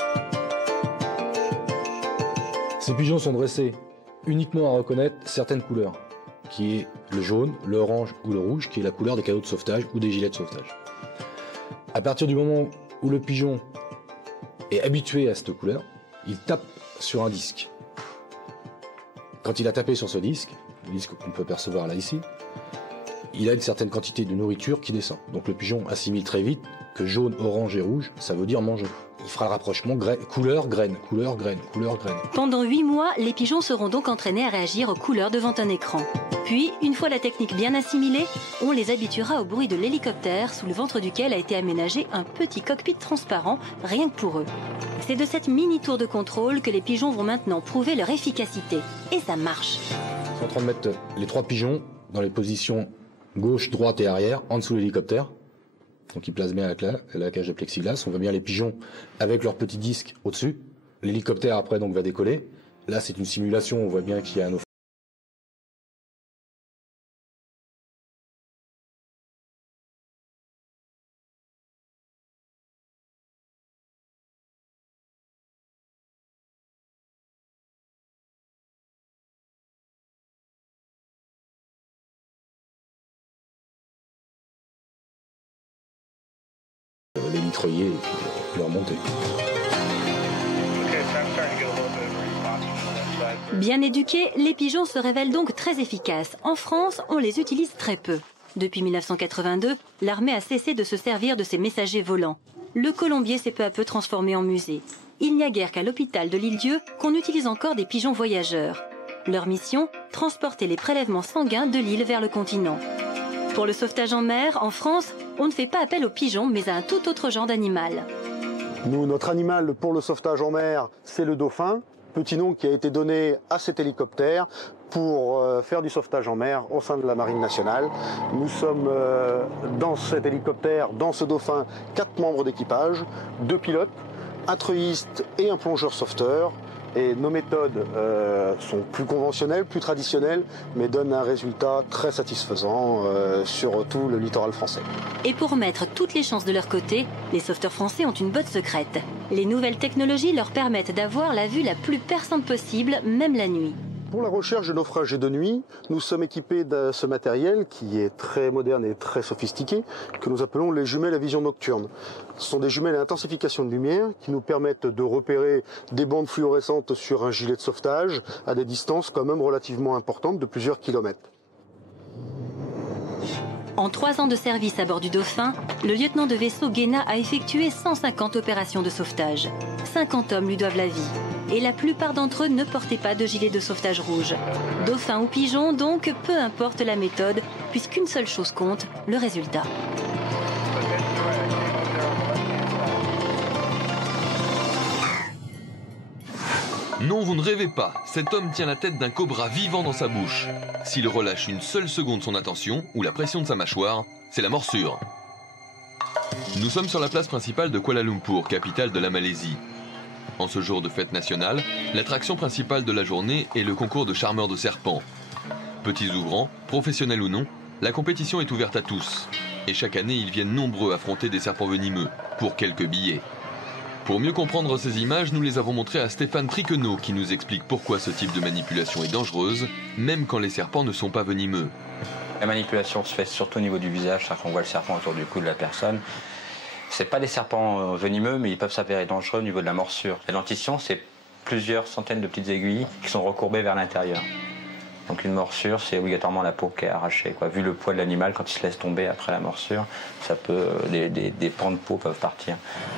Ces pigeons sont dressés uniquement à reconnaître certaines couleurs, qui est le jaune, l'orange ou le rouge, qui est la couleur des cadeaux de sauvetage ou des gilets de sauvetage. À partir du moment où le pigeon est habitué à cette couleur, il tape sur un disque. Quand il a tapé sur ce disque, le disque qu'on peut percevoir là ici, il a une certaine quantité de nourriture qui descend. Donc le pigeon assimile très vite que jaune, orange et rouge, ça veut dire manger. Il fera le rapprochement couleur, graine, couleur, graine, couleur, graine. Pendant 8 mois, les pigeons seront donc entraînés à réagir aux couleurs devant un écran. Puis, une fois la technique bien assimilée, on les habituera au bruit de l'hélicoptère sous le ventre duquel a été aménagé un petit cockpit transparent, rien que pour eux. C'est de cette mini-tour de contrôle que les pigeons vont maintenant prouver leur efficacité. Et ça marche. Ils sont en train de mettre les 3 pigeons dans les positions gauche, droite et arrière, en dessous de l'hélicoptère. Donc ils placent bien la cage de plexiglas. On voit bien les pigeons avec leur petit disque au-dessus. L'hélicoptère après donc va décoller. Là c'est une simulation, on voit bien qu'il y a un naufrage. Les mitrailler et puis leur monter. Bien éduqués, les pigeons se révèlent donc très efficaces. En France, on les utilise très peu. Depuis 1982, l'armée a cessé de se servir de ces messagers volants. Le colombier s'est peu à peu transformé en musée. Il n'y a guère qu'à l'hôpital de l'Île-Dieu qu'on utilise encore des pigeons voyageurs. Leur mission, transporter les prélèvements sanguins de l'île vers le continent. Pour le sauvetage en mer, en France, on ne fait pas appel aux pigeons, mais à un tout autre genre d'animal. Nous, notre animal pour le sauvetage en mer, c'est le dauphin, petit nom qui a été donné à cet hélicoptère pour faire du sauvetage en mer au sein de la Marine nationale. Nous sommes dans cet hélicoptère, dans ce dauphin, 4 membres d'équipage, 2 pilotes, un treuilliste et un plongeur sauveteur. Et nos méthodes sont plus conventionnelles, plus traditionnelles, mais donnent un résultat très satisfaisant sur tout le littoral français. Et pour mettre toutes les chances de leur côté, les sauveteurs français ont une botte secrète. Les nouvelles technologies leur permettent d'avoir la vue la plus perçante possible, même la nuit. Pour la recherche de naufragés de nuit, nous sommes équipés de ce matériel qui est très moderne et très sophistiqué, que nous appelons les jumelles à vision nocturne. Ce sont des jumelles à intensification de lumière qui nous permettent de repérer des bandes fluorescentes sur un gilet de sauvetage à des distances quand même relativement importantes de plusieurs kilomètres. En 3 ans de service à bord du Dauphin, le lieutenant de vaisseau Guéna a effectué 150 opérations de sauvetage. 50 hommes lui doivent la vie. Et la plupart d'entre eux ne portaient pas de gilet de sauvetage rouge. Dauphin ou pigeon, donc, peu importe la méthode, puisqu'une seule chose compte, le résultat. Non, vous ne rêvez pas, cet homme tient la tête d'un cobra vivant dans sa bouche. S'il relâche une seule seconde son attention, ou la pression de sa mâchoire, c'est la morsure. Nous sommes sur la place principale de Kuala Lumpur, capitale de la Malaisie. En ce jour de fête nationale, l'attraction principale de la journée est le concours de charmeurs de serpents. Petits ou grands, professionnels ou non, la compétition est ouverte à tous. Et chaque année, ils viennent nombreux affronter des serpents venimeux, pour quelques billets. Pour mieux comprendre ces images, nous les avons montrées à Stéphane Triquenot, qui nous explique pourquoi ce type de manipulation est dangereuse, même quand les serpents ne sont pas venimeux. La manipulation se fait surtout au niveau du visage, c'est-à-dire qu'on voit le serpent autour du cou de la personne. Ce pas des serpents venimeux, mais ils peuvent s'avérer dangereux au niveau de la morsure. La dentition, c'est plusieurs centaines de petites aiguilles qui sont recourbées vers l'intérieur. Donc une morsure, c'est obligatoirement la peau qui est arrachée, quoi. Vu le poids de l'animal, quand il se laisse tomber après la morsure, ça peut, des pans de peau peuvent partir.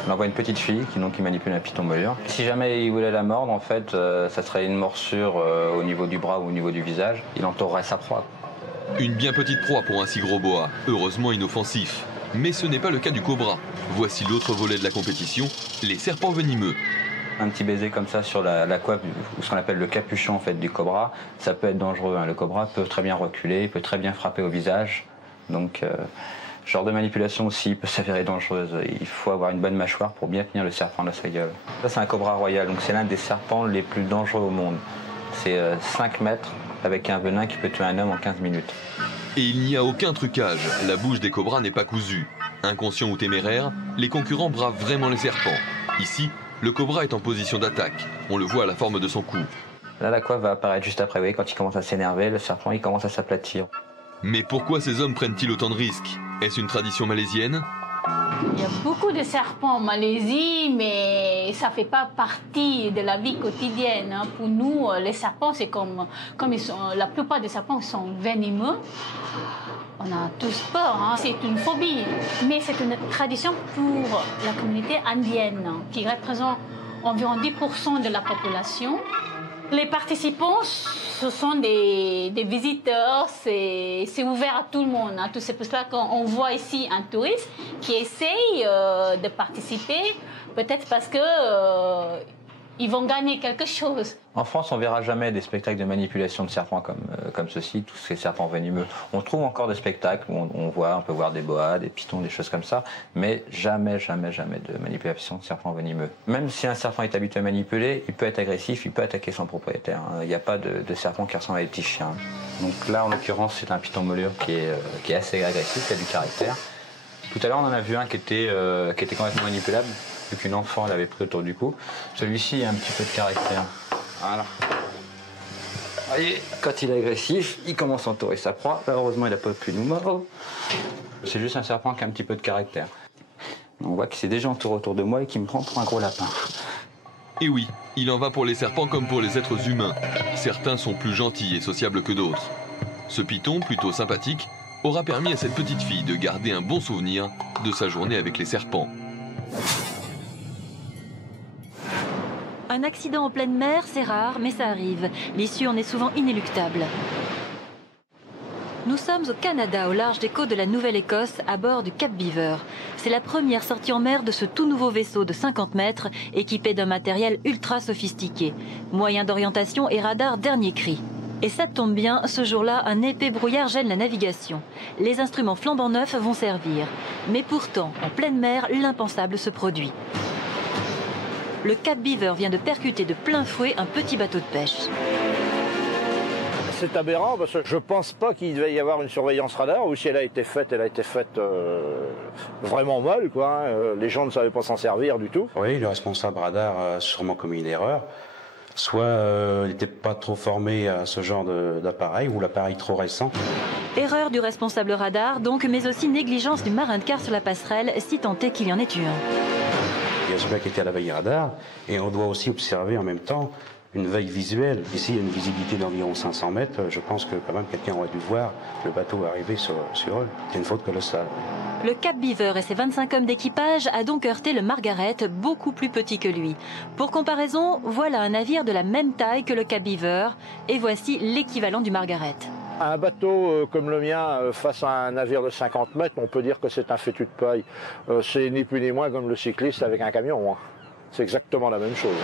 On envoie une petite fille qui manipule un python mollure. Si jamais il voulait la mordre, en fait, ça serait une morsure au niveau du bras ou au niveau du visage. Il entourerait sa proie. Une bien petite proie pour un si gros boa, heureusement inoffensif. Mais ce n'est pas le cas du cobra. Voici l'autre volet de la compétition, les serpents venimeux. Un petit baiser comme ça sur la coiffe, ou ce qu'on appelle le capuchon en fait, du cobra, ça peut être dangereux. Le cobra peut très bien reculer, il peut très bien frapper au visage. Donc, ce genre de manipulation aussi peut s'avérer dangereuse. Il faut avoir une bonne mâchoire pour bien tenir le serpent dans sa gueule. Ça, c'est un cobra royal, donc c'est l'un des serpents les plus dangereux au monde. C'est 5 mètres avec un venin qui peut tuer un homme en 15 minutes. Et il n'y a aucun trucage, la bouche des cobras n'est pas cousue. Inconscients ou téméraires, les concurrents bravent vraiment les serpents. Ici, le cobra est en position d'attaque. On le voit à la forme de son cou. Là, la coiffe va apparaître juste après. Vous voyez, quand il commence à s'énerver, le serpent il commence à s'aplatir. Mais pourquoi ces hommes prennent-ils autant de risques? Est-ce une tradition malaisienne? Il y a beaucoup de serpents en Malaisie, mais ça ne fait pas partie de la vie quotidienne. Pour nous, les serpents, c'est comme ils sont, la plupart des serpents sont venimeux. On a tous peur, c'est une phobie. Mais c'est une tradition pour la communauté indienne, qui représente environ 10% de la population. Les participants, ce sont des visiteurs, c'est ouvert à tout le monde. C'est pour cela qu'on voit ici un touriste qui essaye de participer, peut-être parce que ils vont gagner quelque chose. En France, on ne verra jamais des spectacles de manipulation de serpents comme ceci, tous ces serpents venimeux. On trouve encore des spectacles où on peut voir des boas, des pythons, des choses comme ça, mais jamais, jamais, jamais de manipulation de serpents venimeux. Même si un serpent est habitué à manipuler, il peut être agressif, il peut attaquer son propriétaire. Il n'y a pas de serpent qui ressemble à des petits chiens. Donc là, en l'occurrence, c'est un python mollure qui est assez agressif, qui a du caractère. Tout à l'heure, on en a vu un qui était complètement manipulable, vu qu'une enfant l'avait pris autour du cou. Celui-ci a un petit peu de caractère. Voilà. Vous voyez, quand il est agressif, il commence à entourer sa proie. Là, heureusement, il n'a pas pu nous mordre. C'est juste un serpent qui a un petit peu de caractère. On voit qu'il s'est déjà entouré autour de moi et qu'il me prend pour un gros lapin. Et oui, il en va pour les serpents comme pour les êtres humains. Certains sont plus gentils et sociables que d'autres. Ce python, plutôt sympathique, aura permis à cette petite fille de garder un bon souvenir de sa journée avec les serpents. Un accident en pleine mer, c'est rare, mais ça arrive. L'issue en est souvent inéluctable. Nous sommes au Canada, au large des côtes de la Nouvelle-Écosse, à bord du Cap Beaver. C'est la première sortie en mer de ce tout nouveau vaisseau de 50 mètres, équipé d'un matériel ultra sophistiqué. Moyen d'orientation et radar dernier cri. Et ça tombe bien, ce jour-là, un épais brouillard gêne la navigation. Les instruments flambant neufs vont servir. Mais pourtant, en pleine mer, l'impensable se produit. Le Cap Beaver vient de percuter de plein fouet un petit bateau de pêche. C'est aberrant parce que je ne pense pas qu'il devait y avoir une surveillance radar, ou si elle a été faite, vraiment mal, quoi. Les gens ne savaient pas s'en servir du tout. Oui, le responsable radar a sûrement commis une erreur. Soit il n'était pas trop formé à ce genre d'appareil, ou l'appareil trop récent. Erreur du responsable radar, donc, mais aussi négligence du marin de quart sur la passerelle, si tant est qu'il y en ait eu un. Il y a celui qui était à la veille radar, et on doit aussi observer en même temps une veille visuelle. Ici, il y a une visibilité d'environ 500 mètres. Je pense que quand même quelqu'un aurait dû voir le bateau arriver sur eux. C'est une faute colossale. Le Cap Beaver et ses 25 hommes d'équipage a donc heurté le Margaret, beaucoup plus petit que lui. Pour comparaison, voilà un navire de la même taille que le Cap Beaver, et voici l'équivalent du Margaret. Un bateau comme le mien, face à un navire de 50 mètres, on peut dire que c'est un fétu de paille. C'est ni plus ni moins comme le cycliste avec un camion. C'est exactement la même chose.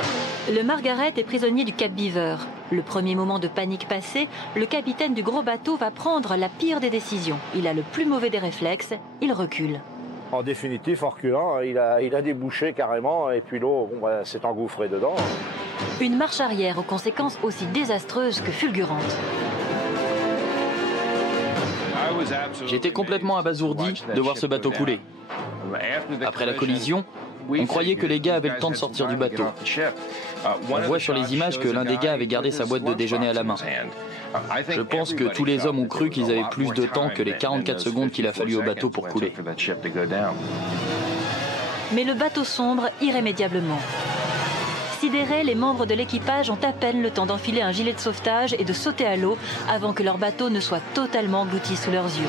Le Margaret est prisonnier du Cap Beaver. Le premier moment de panique passé, le capitaine du gros bateau va prendre la pire des décisions. Il a le plus mauvais des réflexes, il recule. En définitive, en reculant, il a débouché carrément et puis l'eau s'est engouffrée dedans. Une marche arrière aux conséquences aussi désastreuses que fulgurantes. J'étais complètement abasourdi de voir ce bateau couler. Après la collision, on croyait que les gars avaient le temps de sortir du bateau. On voit sur les images que l'un des gars avait gardé sa boîte de déjeuner à la main. Je pense que tous les hommes ont cru qu'ils avaient plus de temps que les 44 secondes qu'il a fallu au bateau pour couler. Mais le bateau sombre irrémédiablement. Sidérés, les membres de l'équipage ont à peine le temps d'enfiler un gilet de sauvetage et de sauter à l'eau avant que leur bateau ne soit totalement englouti sous leurs yeux.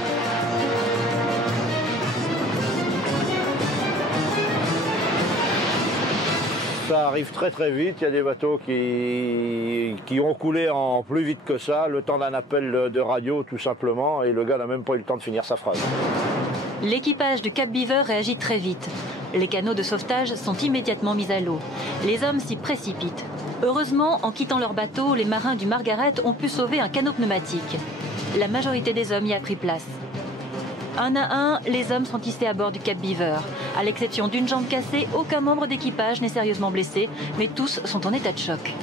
Ça arrive très très vite, il y a des bateaux qui ont coulé en plus vite que ça, le temps d'un appel de radio tout simplement, et le gars n'a même pas eu le temps de finir sa phrase. L'équipage du Cap Beaver réagit très vite. Les canots de sauvetage sont immédiatement mis à l'eau. Les hommes s'y précipitent. Heureusement, en quittant leur bateau, les marins du Margaret ont pu sauver un canot pneumatique. La majorité des hommes y a pris place. Un à un, les hommes sont hissés à bord du Cap Beaver. À l'exception d'une jambe cassée, aucun membre d'équipage n'est sérieusement blessé, mais tous sont en état de choc.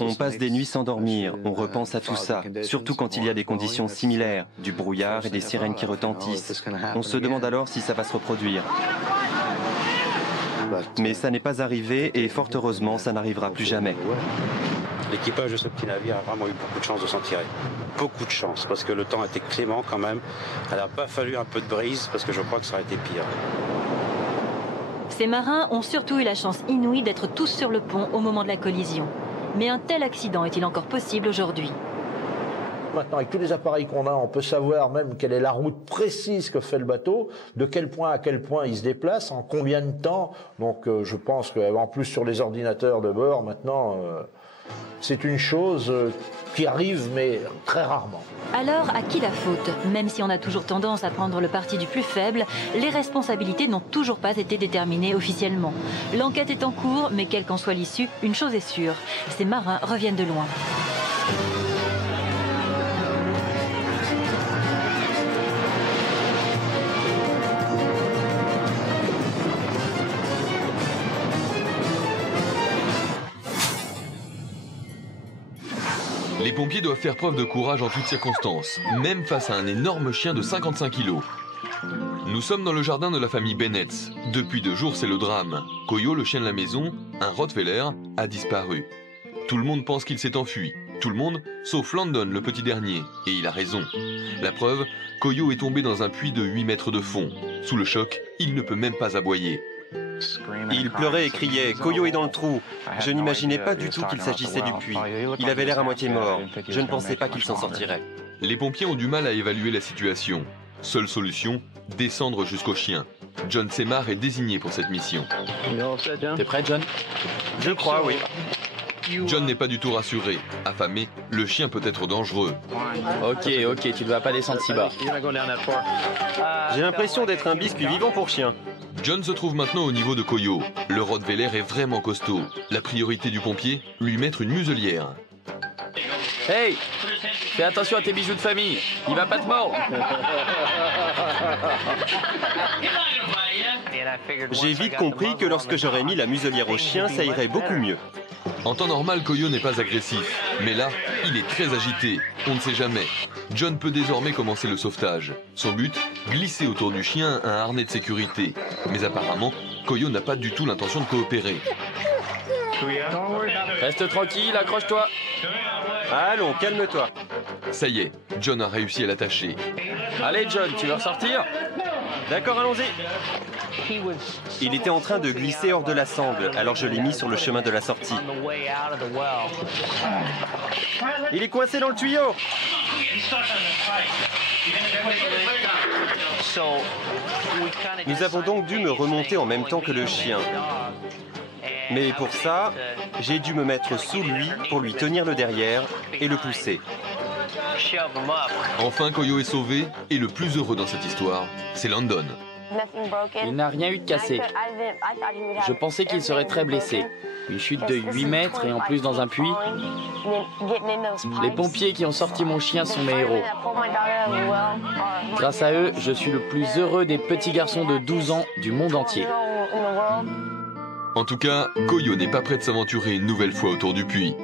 On passe des nuits sans dormir, on repense à tout ça, surtout quand il y a des conditions similaires, du brouillard et des sirènes qui retentissent. On se demande alors si ça va se reproduire. Mais ça n'est pas arrivé et fort heureusement, ça n'arrivera plus jamais. L'équipage de ce petit navire a vraiment eu beaucoup de chance de s'en tirer. Beaucoup de chance, parce que le temps était clément quand même. Il n'a pas fallu un peu de brise, parce que je crois que ça aurait été pire. Ces marins ont surtout eu la chance inouïe d'être tous sur le pont au moment de la collision. Mais un tel accident est-il encore possible aujourd'hui ? Maintenant, avec tous les appareils qu'on a, on peut savoir même quelle est la route précise que fait le bateau, de quel point à quel point il se déplace, en combien de temps. Donc je pense qu'en plus sur les ordinateurs de bord, maintenant, c'est une chose qui arrive, mais très rarement. Alors, à qui la faute ? Même si on a toujours tendance à prendre le parti du plus faible, les responsabilités n'ont toujours pas été déterminées officiellement. L'enquête est en cours, mais quelle qu'en soit l'issue, une chose est sûre, ces marins reviennent de loin. Les pompiers doivent faire preuve de courage en toutes circonstances, même face à un énorme chien de 55 kilos. Nous sommes dans le jardin de la famille Bennett. Depuis 2 jours, c'est le drame. Koyo, le chien de la maison, un Rottweiler, a disparu. Tout le monde pense qu'il s'est enfui. Tout le monde, sauf Landon, le petit dernier. Et il a raison. La preuve, Koyo est tombé dans un puits de 8 mètres de fond. Sous le choc, il ne peut même pas aboyer. Il pleurait et criait « Koyo est dans le trou !» Je n'imaginais pas du tout qu'il s'agissait du puits. Il avait l'air à moitié mort. Je ne pensais pas qu'il s'en sortirait. Les pompiers ont du mal à évaluer la situation. Seule solution, descendre jusqu'au chien. John Semar est désigné pour cette mission. T'es prêt, John ? Je crois, oui. John n'est pas du tout rassuré. Affamé, le chien peut être dangereux. Ok, tu ne vas pas descendre si bas. J'ai l'impression d'être un biscuit vivant pour chien. John se trouve maintenant au niveau de Koyo. Le Rottweiler est vraiment costaud. La priorité du pompier, lui mettre une muselière. Hey, fais attention à tes bijoux de famille. Il va pas te mordre. J'ai vite compris que lorsque j'aurais mis la muselière au chien, ça irait beaucoup mieux. En temps normal, Koyo n'est pas agressif. Mais là, il est très agité. On ne sait jamais. John peut désormais commencer le sauvetage. Son but, glisser autour du chien un harnais de sécurité. Mais apparemment, Koyo n'a pas du tout l'intention de coopérer. Reste tranquille, accroche-toi. Allons, calme-toi. Ça y est, John a réussi à l'attacher. Allez John, tu veux ressortir ? D'accord, allons-y. Il était en train de glisser hors de la sangle, alors je l'ai mis sur le chemin de la sortie. Il est coincé dans le tuyau. Nous avons donc dû me remonter en même temps que le chien. Mais pour ça, j'ai dû me mettre sous lui pour lui tenir le derrière et le pousser. Enfin, Koyo est sauvé, et le plus heureux dans cette histoire, c'est Landon. Il n'a rien eu de cassé. Je pensais qu'il serait très blessé. Une chute de 8 mètres et en plus dans un puits. Les pompiers qui ont sorti mon chien sont mes héros. Grâce à eux, je suis le plus heureux des petits garçons de 12 ans du monde entier. En tout cas, Koyo n'est pas prêt de s'aventurer une nouvelle fois autour du puits.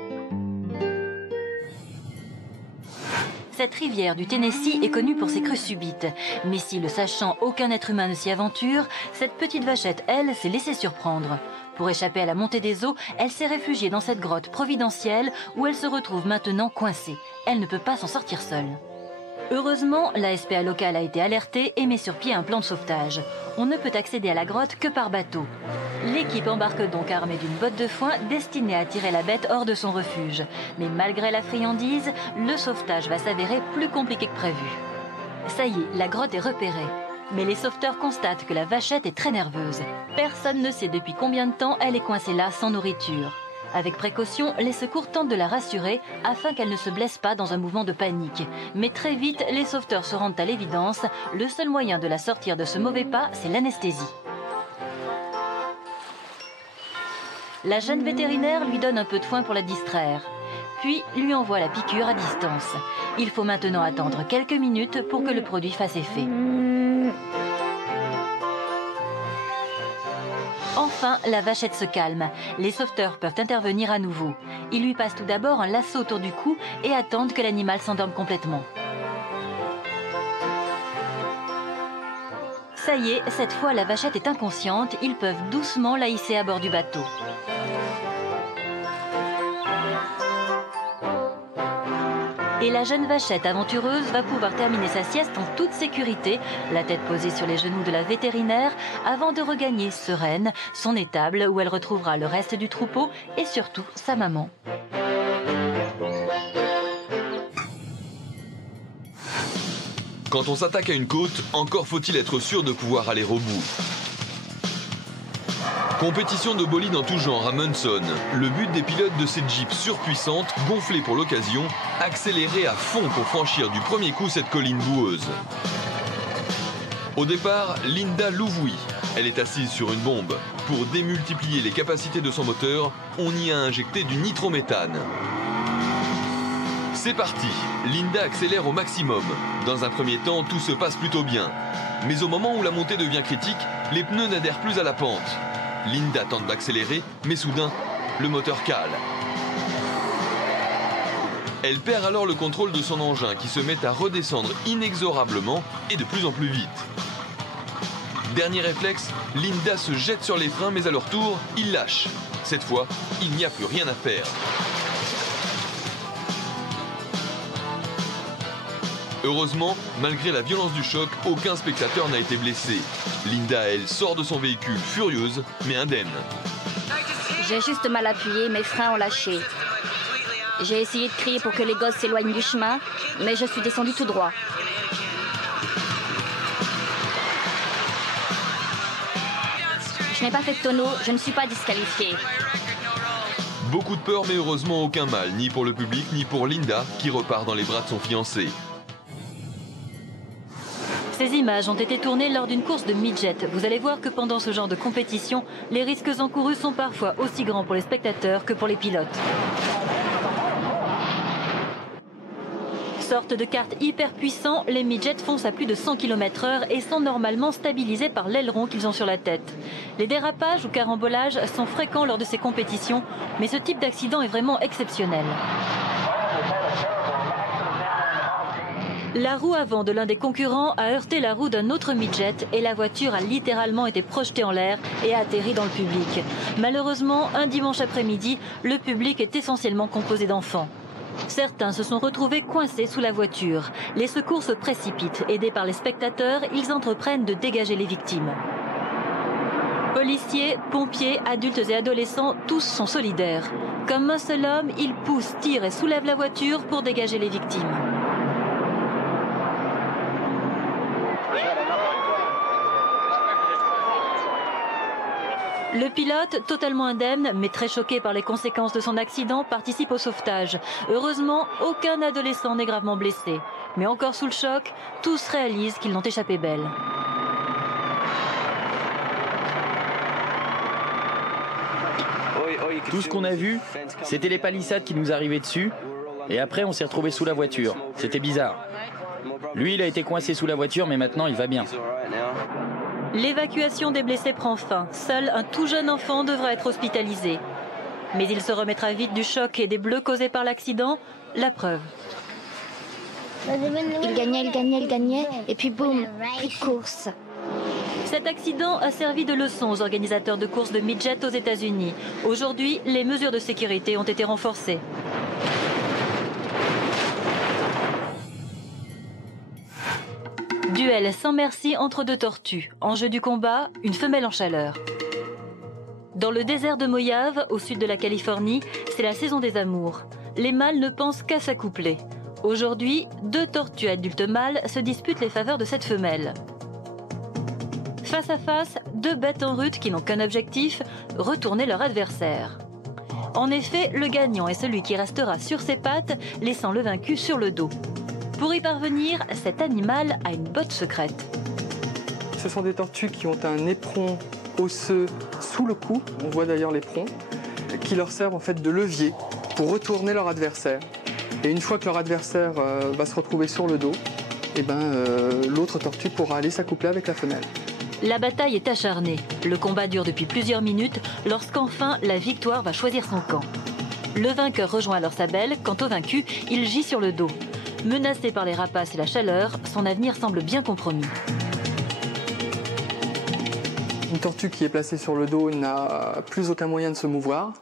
Cette rivière du Tennessee est connue pour ses crues subites. Mais si, le sachant, aucun être humain ne s'y aventure, cette petite vachette, elle, s'est laissée surprendre. Pour échapper à la montée des eaux, elle s'est réfugiée dans cette grotte providentielle où elle se retrouve maintenant coincée. Elle ne peut pas s'en sortir seule. Heureusement, la SPA locale a été alertée et met sur pied un plan de sauvetage. On ne peut accéder à la grotte que par bateau. L'équipe embarque donc armée d'une botte de foin destinée à tirer la bête hors de son refuge. Mais malgré la friandise, le sauvetage va s'avérer plus compliqué que prévu. Ça y est, la grotte est repérée. Mais les sauveteurs constatent que la vachette est très nerveuse. Personne ne sait depuis combien de temps elle est coincée là sans nourriture. Avec précaution, les secours tentent de la rassurer afin qu'elle ne se blesse pas dans un mouvement de panique. Mais très vite, les sauveteurs se rendent à l'évidence. Le seul moyen de la sortir de ce mauvais pas, c'est l'anesthésie. La jeune vétérinaire lui donne un peu de foin pour la distraire. Puis lui envoie la piqûre à distance. Il faut maintenant attendre quelques minutes pour que le produit fasse effet. Enfin, la vachette se calme. Les sauveteurs peuvent intervenir à nouveau. Ils lui passent tout d'abord un lasso autour du cou et attendent que l'animal s'endorme complètement. Ça y est, cette fois la vachette est inconsciente. Ils peuvent doucement la hisser à bord du bateau. Et la jeune vachette aventureuse va pouvoir terminer sa sieste en toute sécurité, la tête posée sur les genoux de la vétérinaire, avant de regagner sereine son étable où elle retrouvera le reste du troupeau et surtout sa maman. Quand on s'attaque à une côte, encore faut-il être sûr de pouvoir aller au bout. Compétition de bolides en tout genre à Munson. Le but des pilotes de ces jeeps surpuissantes, gonflées pour l'occasion, accélérer à fond pour franchir du premier coup cette colline boueuse. Au départ, Linda Louvouille. Elle est assise sur une bombe. Pour démultiplier les capacités de son moteur, on y a injecté du nitrométhane. C'est parti. Linda accélère au maximum. Dans un premier temps, tout se passe plutôt bien. Mais au moment où la montée devient critique, les pneus n'adhèrent plus à la pente. Linda tente d'accélérer, mais soudain, le moteur cale. Elle perd alors le contrôle de son engin qui se met à redescendre inexorablement et de plus en plus vite. Dernier réflexe, Linda se jette sur les freins, mais à leur tour, ils lâchent. Cette fois, il n'y a plus rien à faire. Heureusement, malgré la violence du choc, aucun spectateur n'a été blessé. Linda, elle, sort de son véhicule furieuse, mais indemne. J'ai juste mal appuyé, mes freins ont lâché. J'ai essayé de crier pour que les gosses s'éloignent du chemin, mais je suis descendue tout droit. Je n'ai pas fait de tonneau, je ne suis pas disqualifiée. Beaucoup de peur, mais heureusement aucun mal, ni pour le public, ni pour Linda, qui repart dans les bras de son fiancé. Ces images ont été tournées lors d'une course de midget. Vous allez voir que pendant ce genre de compétition, les risques encourus sont parfois aussi grands pour les spectateurs que pour les pilotes. Sorte de kart hyper puissant, les midgets foncent à plus de 100 km/h et sont normalement stabilisés par l'aileron qu'ils ont sur la tête. Les dérapages ou carambolages sont fréquents lors de ces compétitions, mais ce type d'accident est vraiment exceptionnel. La roue avant de l'un des concurrents a heurté la roue d'un autre midget et la voiture a littéralement été projetée en l'air et a atterri dans le public. Malheureusement, un dimanche après-midi, le public est essentiellement composé d'enfants. Certains se sont retrouvés coincés sous la voiture. Les secours se précipitent. Aidés par les spectateurs, ils entreprennent de dégager les victimes. Policiers, pompiers, adultes et adolescents, tous sont solidaires. Comme un seul homme, ils poussent, tirent et soulèvent la voiture pour dégager les victimes. Le pilote, totalement indemne, mais très choqué par les conséquences de son accident, participe au sauvetage. Heureusement, aucun adolescent n'est gravement blessé. Mais encore sous le choc, tous réalisent qu'ils l'ont échappé belle. Tout ce qu'on a vu, c'était les palissades qui nous arrivaient dessus. Et après, on s'est retrouvés sous la voiture. C'était bizarre. Lui, il a été coincé sous la voiture, mais maintenant, il va bien. L'évacuation des blessés prend fin. Seul un tout jeune enfant devra être hospitalisé. Mais il se remettra vite du choc et des bleus causés par l'accident. La preuve. Il gagnait, et puis boum, plus de course. Cet accident a servi de leçon aux organisateurs de courses de midget aux États-Unis. Aujourd'hui, les mesures de sécurité ont été renforcées. Duel sans merci entre deux tortues. Enjeu du combat, une femelle en chaleur. Dans le désert de Mojave, au sud de la Californie, c'est la saison des amours. Les mâles ne pensent qu'à s'accoupler. Aujourd'hui, deux tortues adultes mâles se disputent les faveurs de cette femelle. Face à face, deux bêtes en rut qui n'ont qu'un objectif, retourner leur adversaire. En effet, le gagnant est celui qui restera sur ses pattes, laissant le vaincu sur le dos. Pour y parvenir, cet animal a une botte secrète. Ce sont des tortues qui ont un éperon osseux sous le cou, on voit d'ailleurs l'éperon, qui leur servent en fait de levier pour retourner leur adversaire. Et une fois que leur adversaire va se retrouver sur le dos, l'autre tortue pourra aller s'accoupler avec la femelle. La bataille est acharnée. Le combat dure depuis plusieurs minutes lorsqu'enfin la victoire va choisir son camp. Le vainqueur rejoint alors sa belle, quant au vaincu, il gît sur le dos. Menacé par les rapaces et la chaleur, son avenir semble bien compromis. Une tortue qui est placée sur le dos n'a plus aucun moyen de se mouvoir.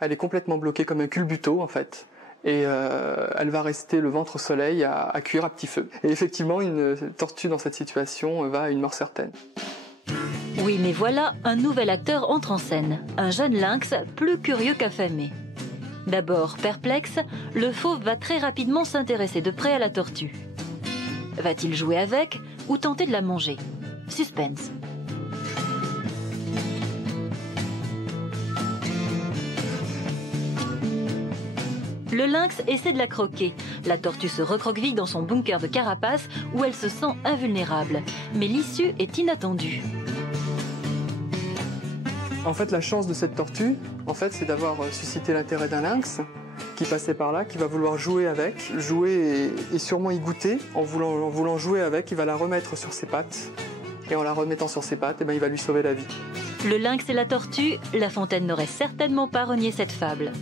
Elle est complètement bloquée comme un culbuto en fait. Et elle va rester le ventre au soleil à cuire à petit feu. Et effectivement, une tortue dans cette situation va à une mort certaine. Oui, mais voilà, un nouvel acteur entre en scène. Un jeune lynx, plus curieux qu'affamé. D'abord perplexe, le fauve va très rapidement s'intéresser de près à la tortue. Va-t-il jouer avec ou tenter de la manger? Suspense. Le lynx essaie de la croquer. La tortue se recroqueville dans son bunker de carapace où elle se sent invulnérable. Mais l'issue est inattendue. En fait, la chance de cette tortue, c'est d'avoir suscité l'intérêt d'un lynx qui passait par là, qui va vouloir jouer avec, et sûrement y goûter. En voulant jouer avec, il va la remettre sur ses pattes. Et en la remettant sur ses pattes, il va lui sauver la vie. Le lynx et la tortue, La Fontaine n'aurait certainement pas renié cette fable.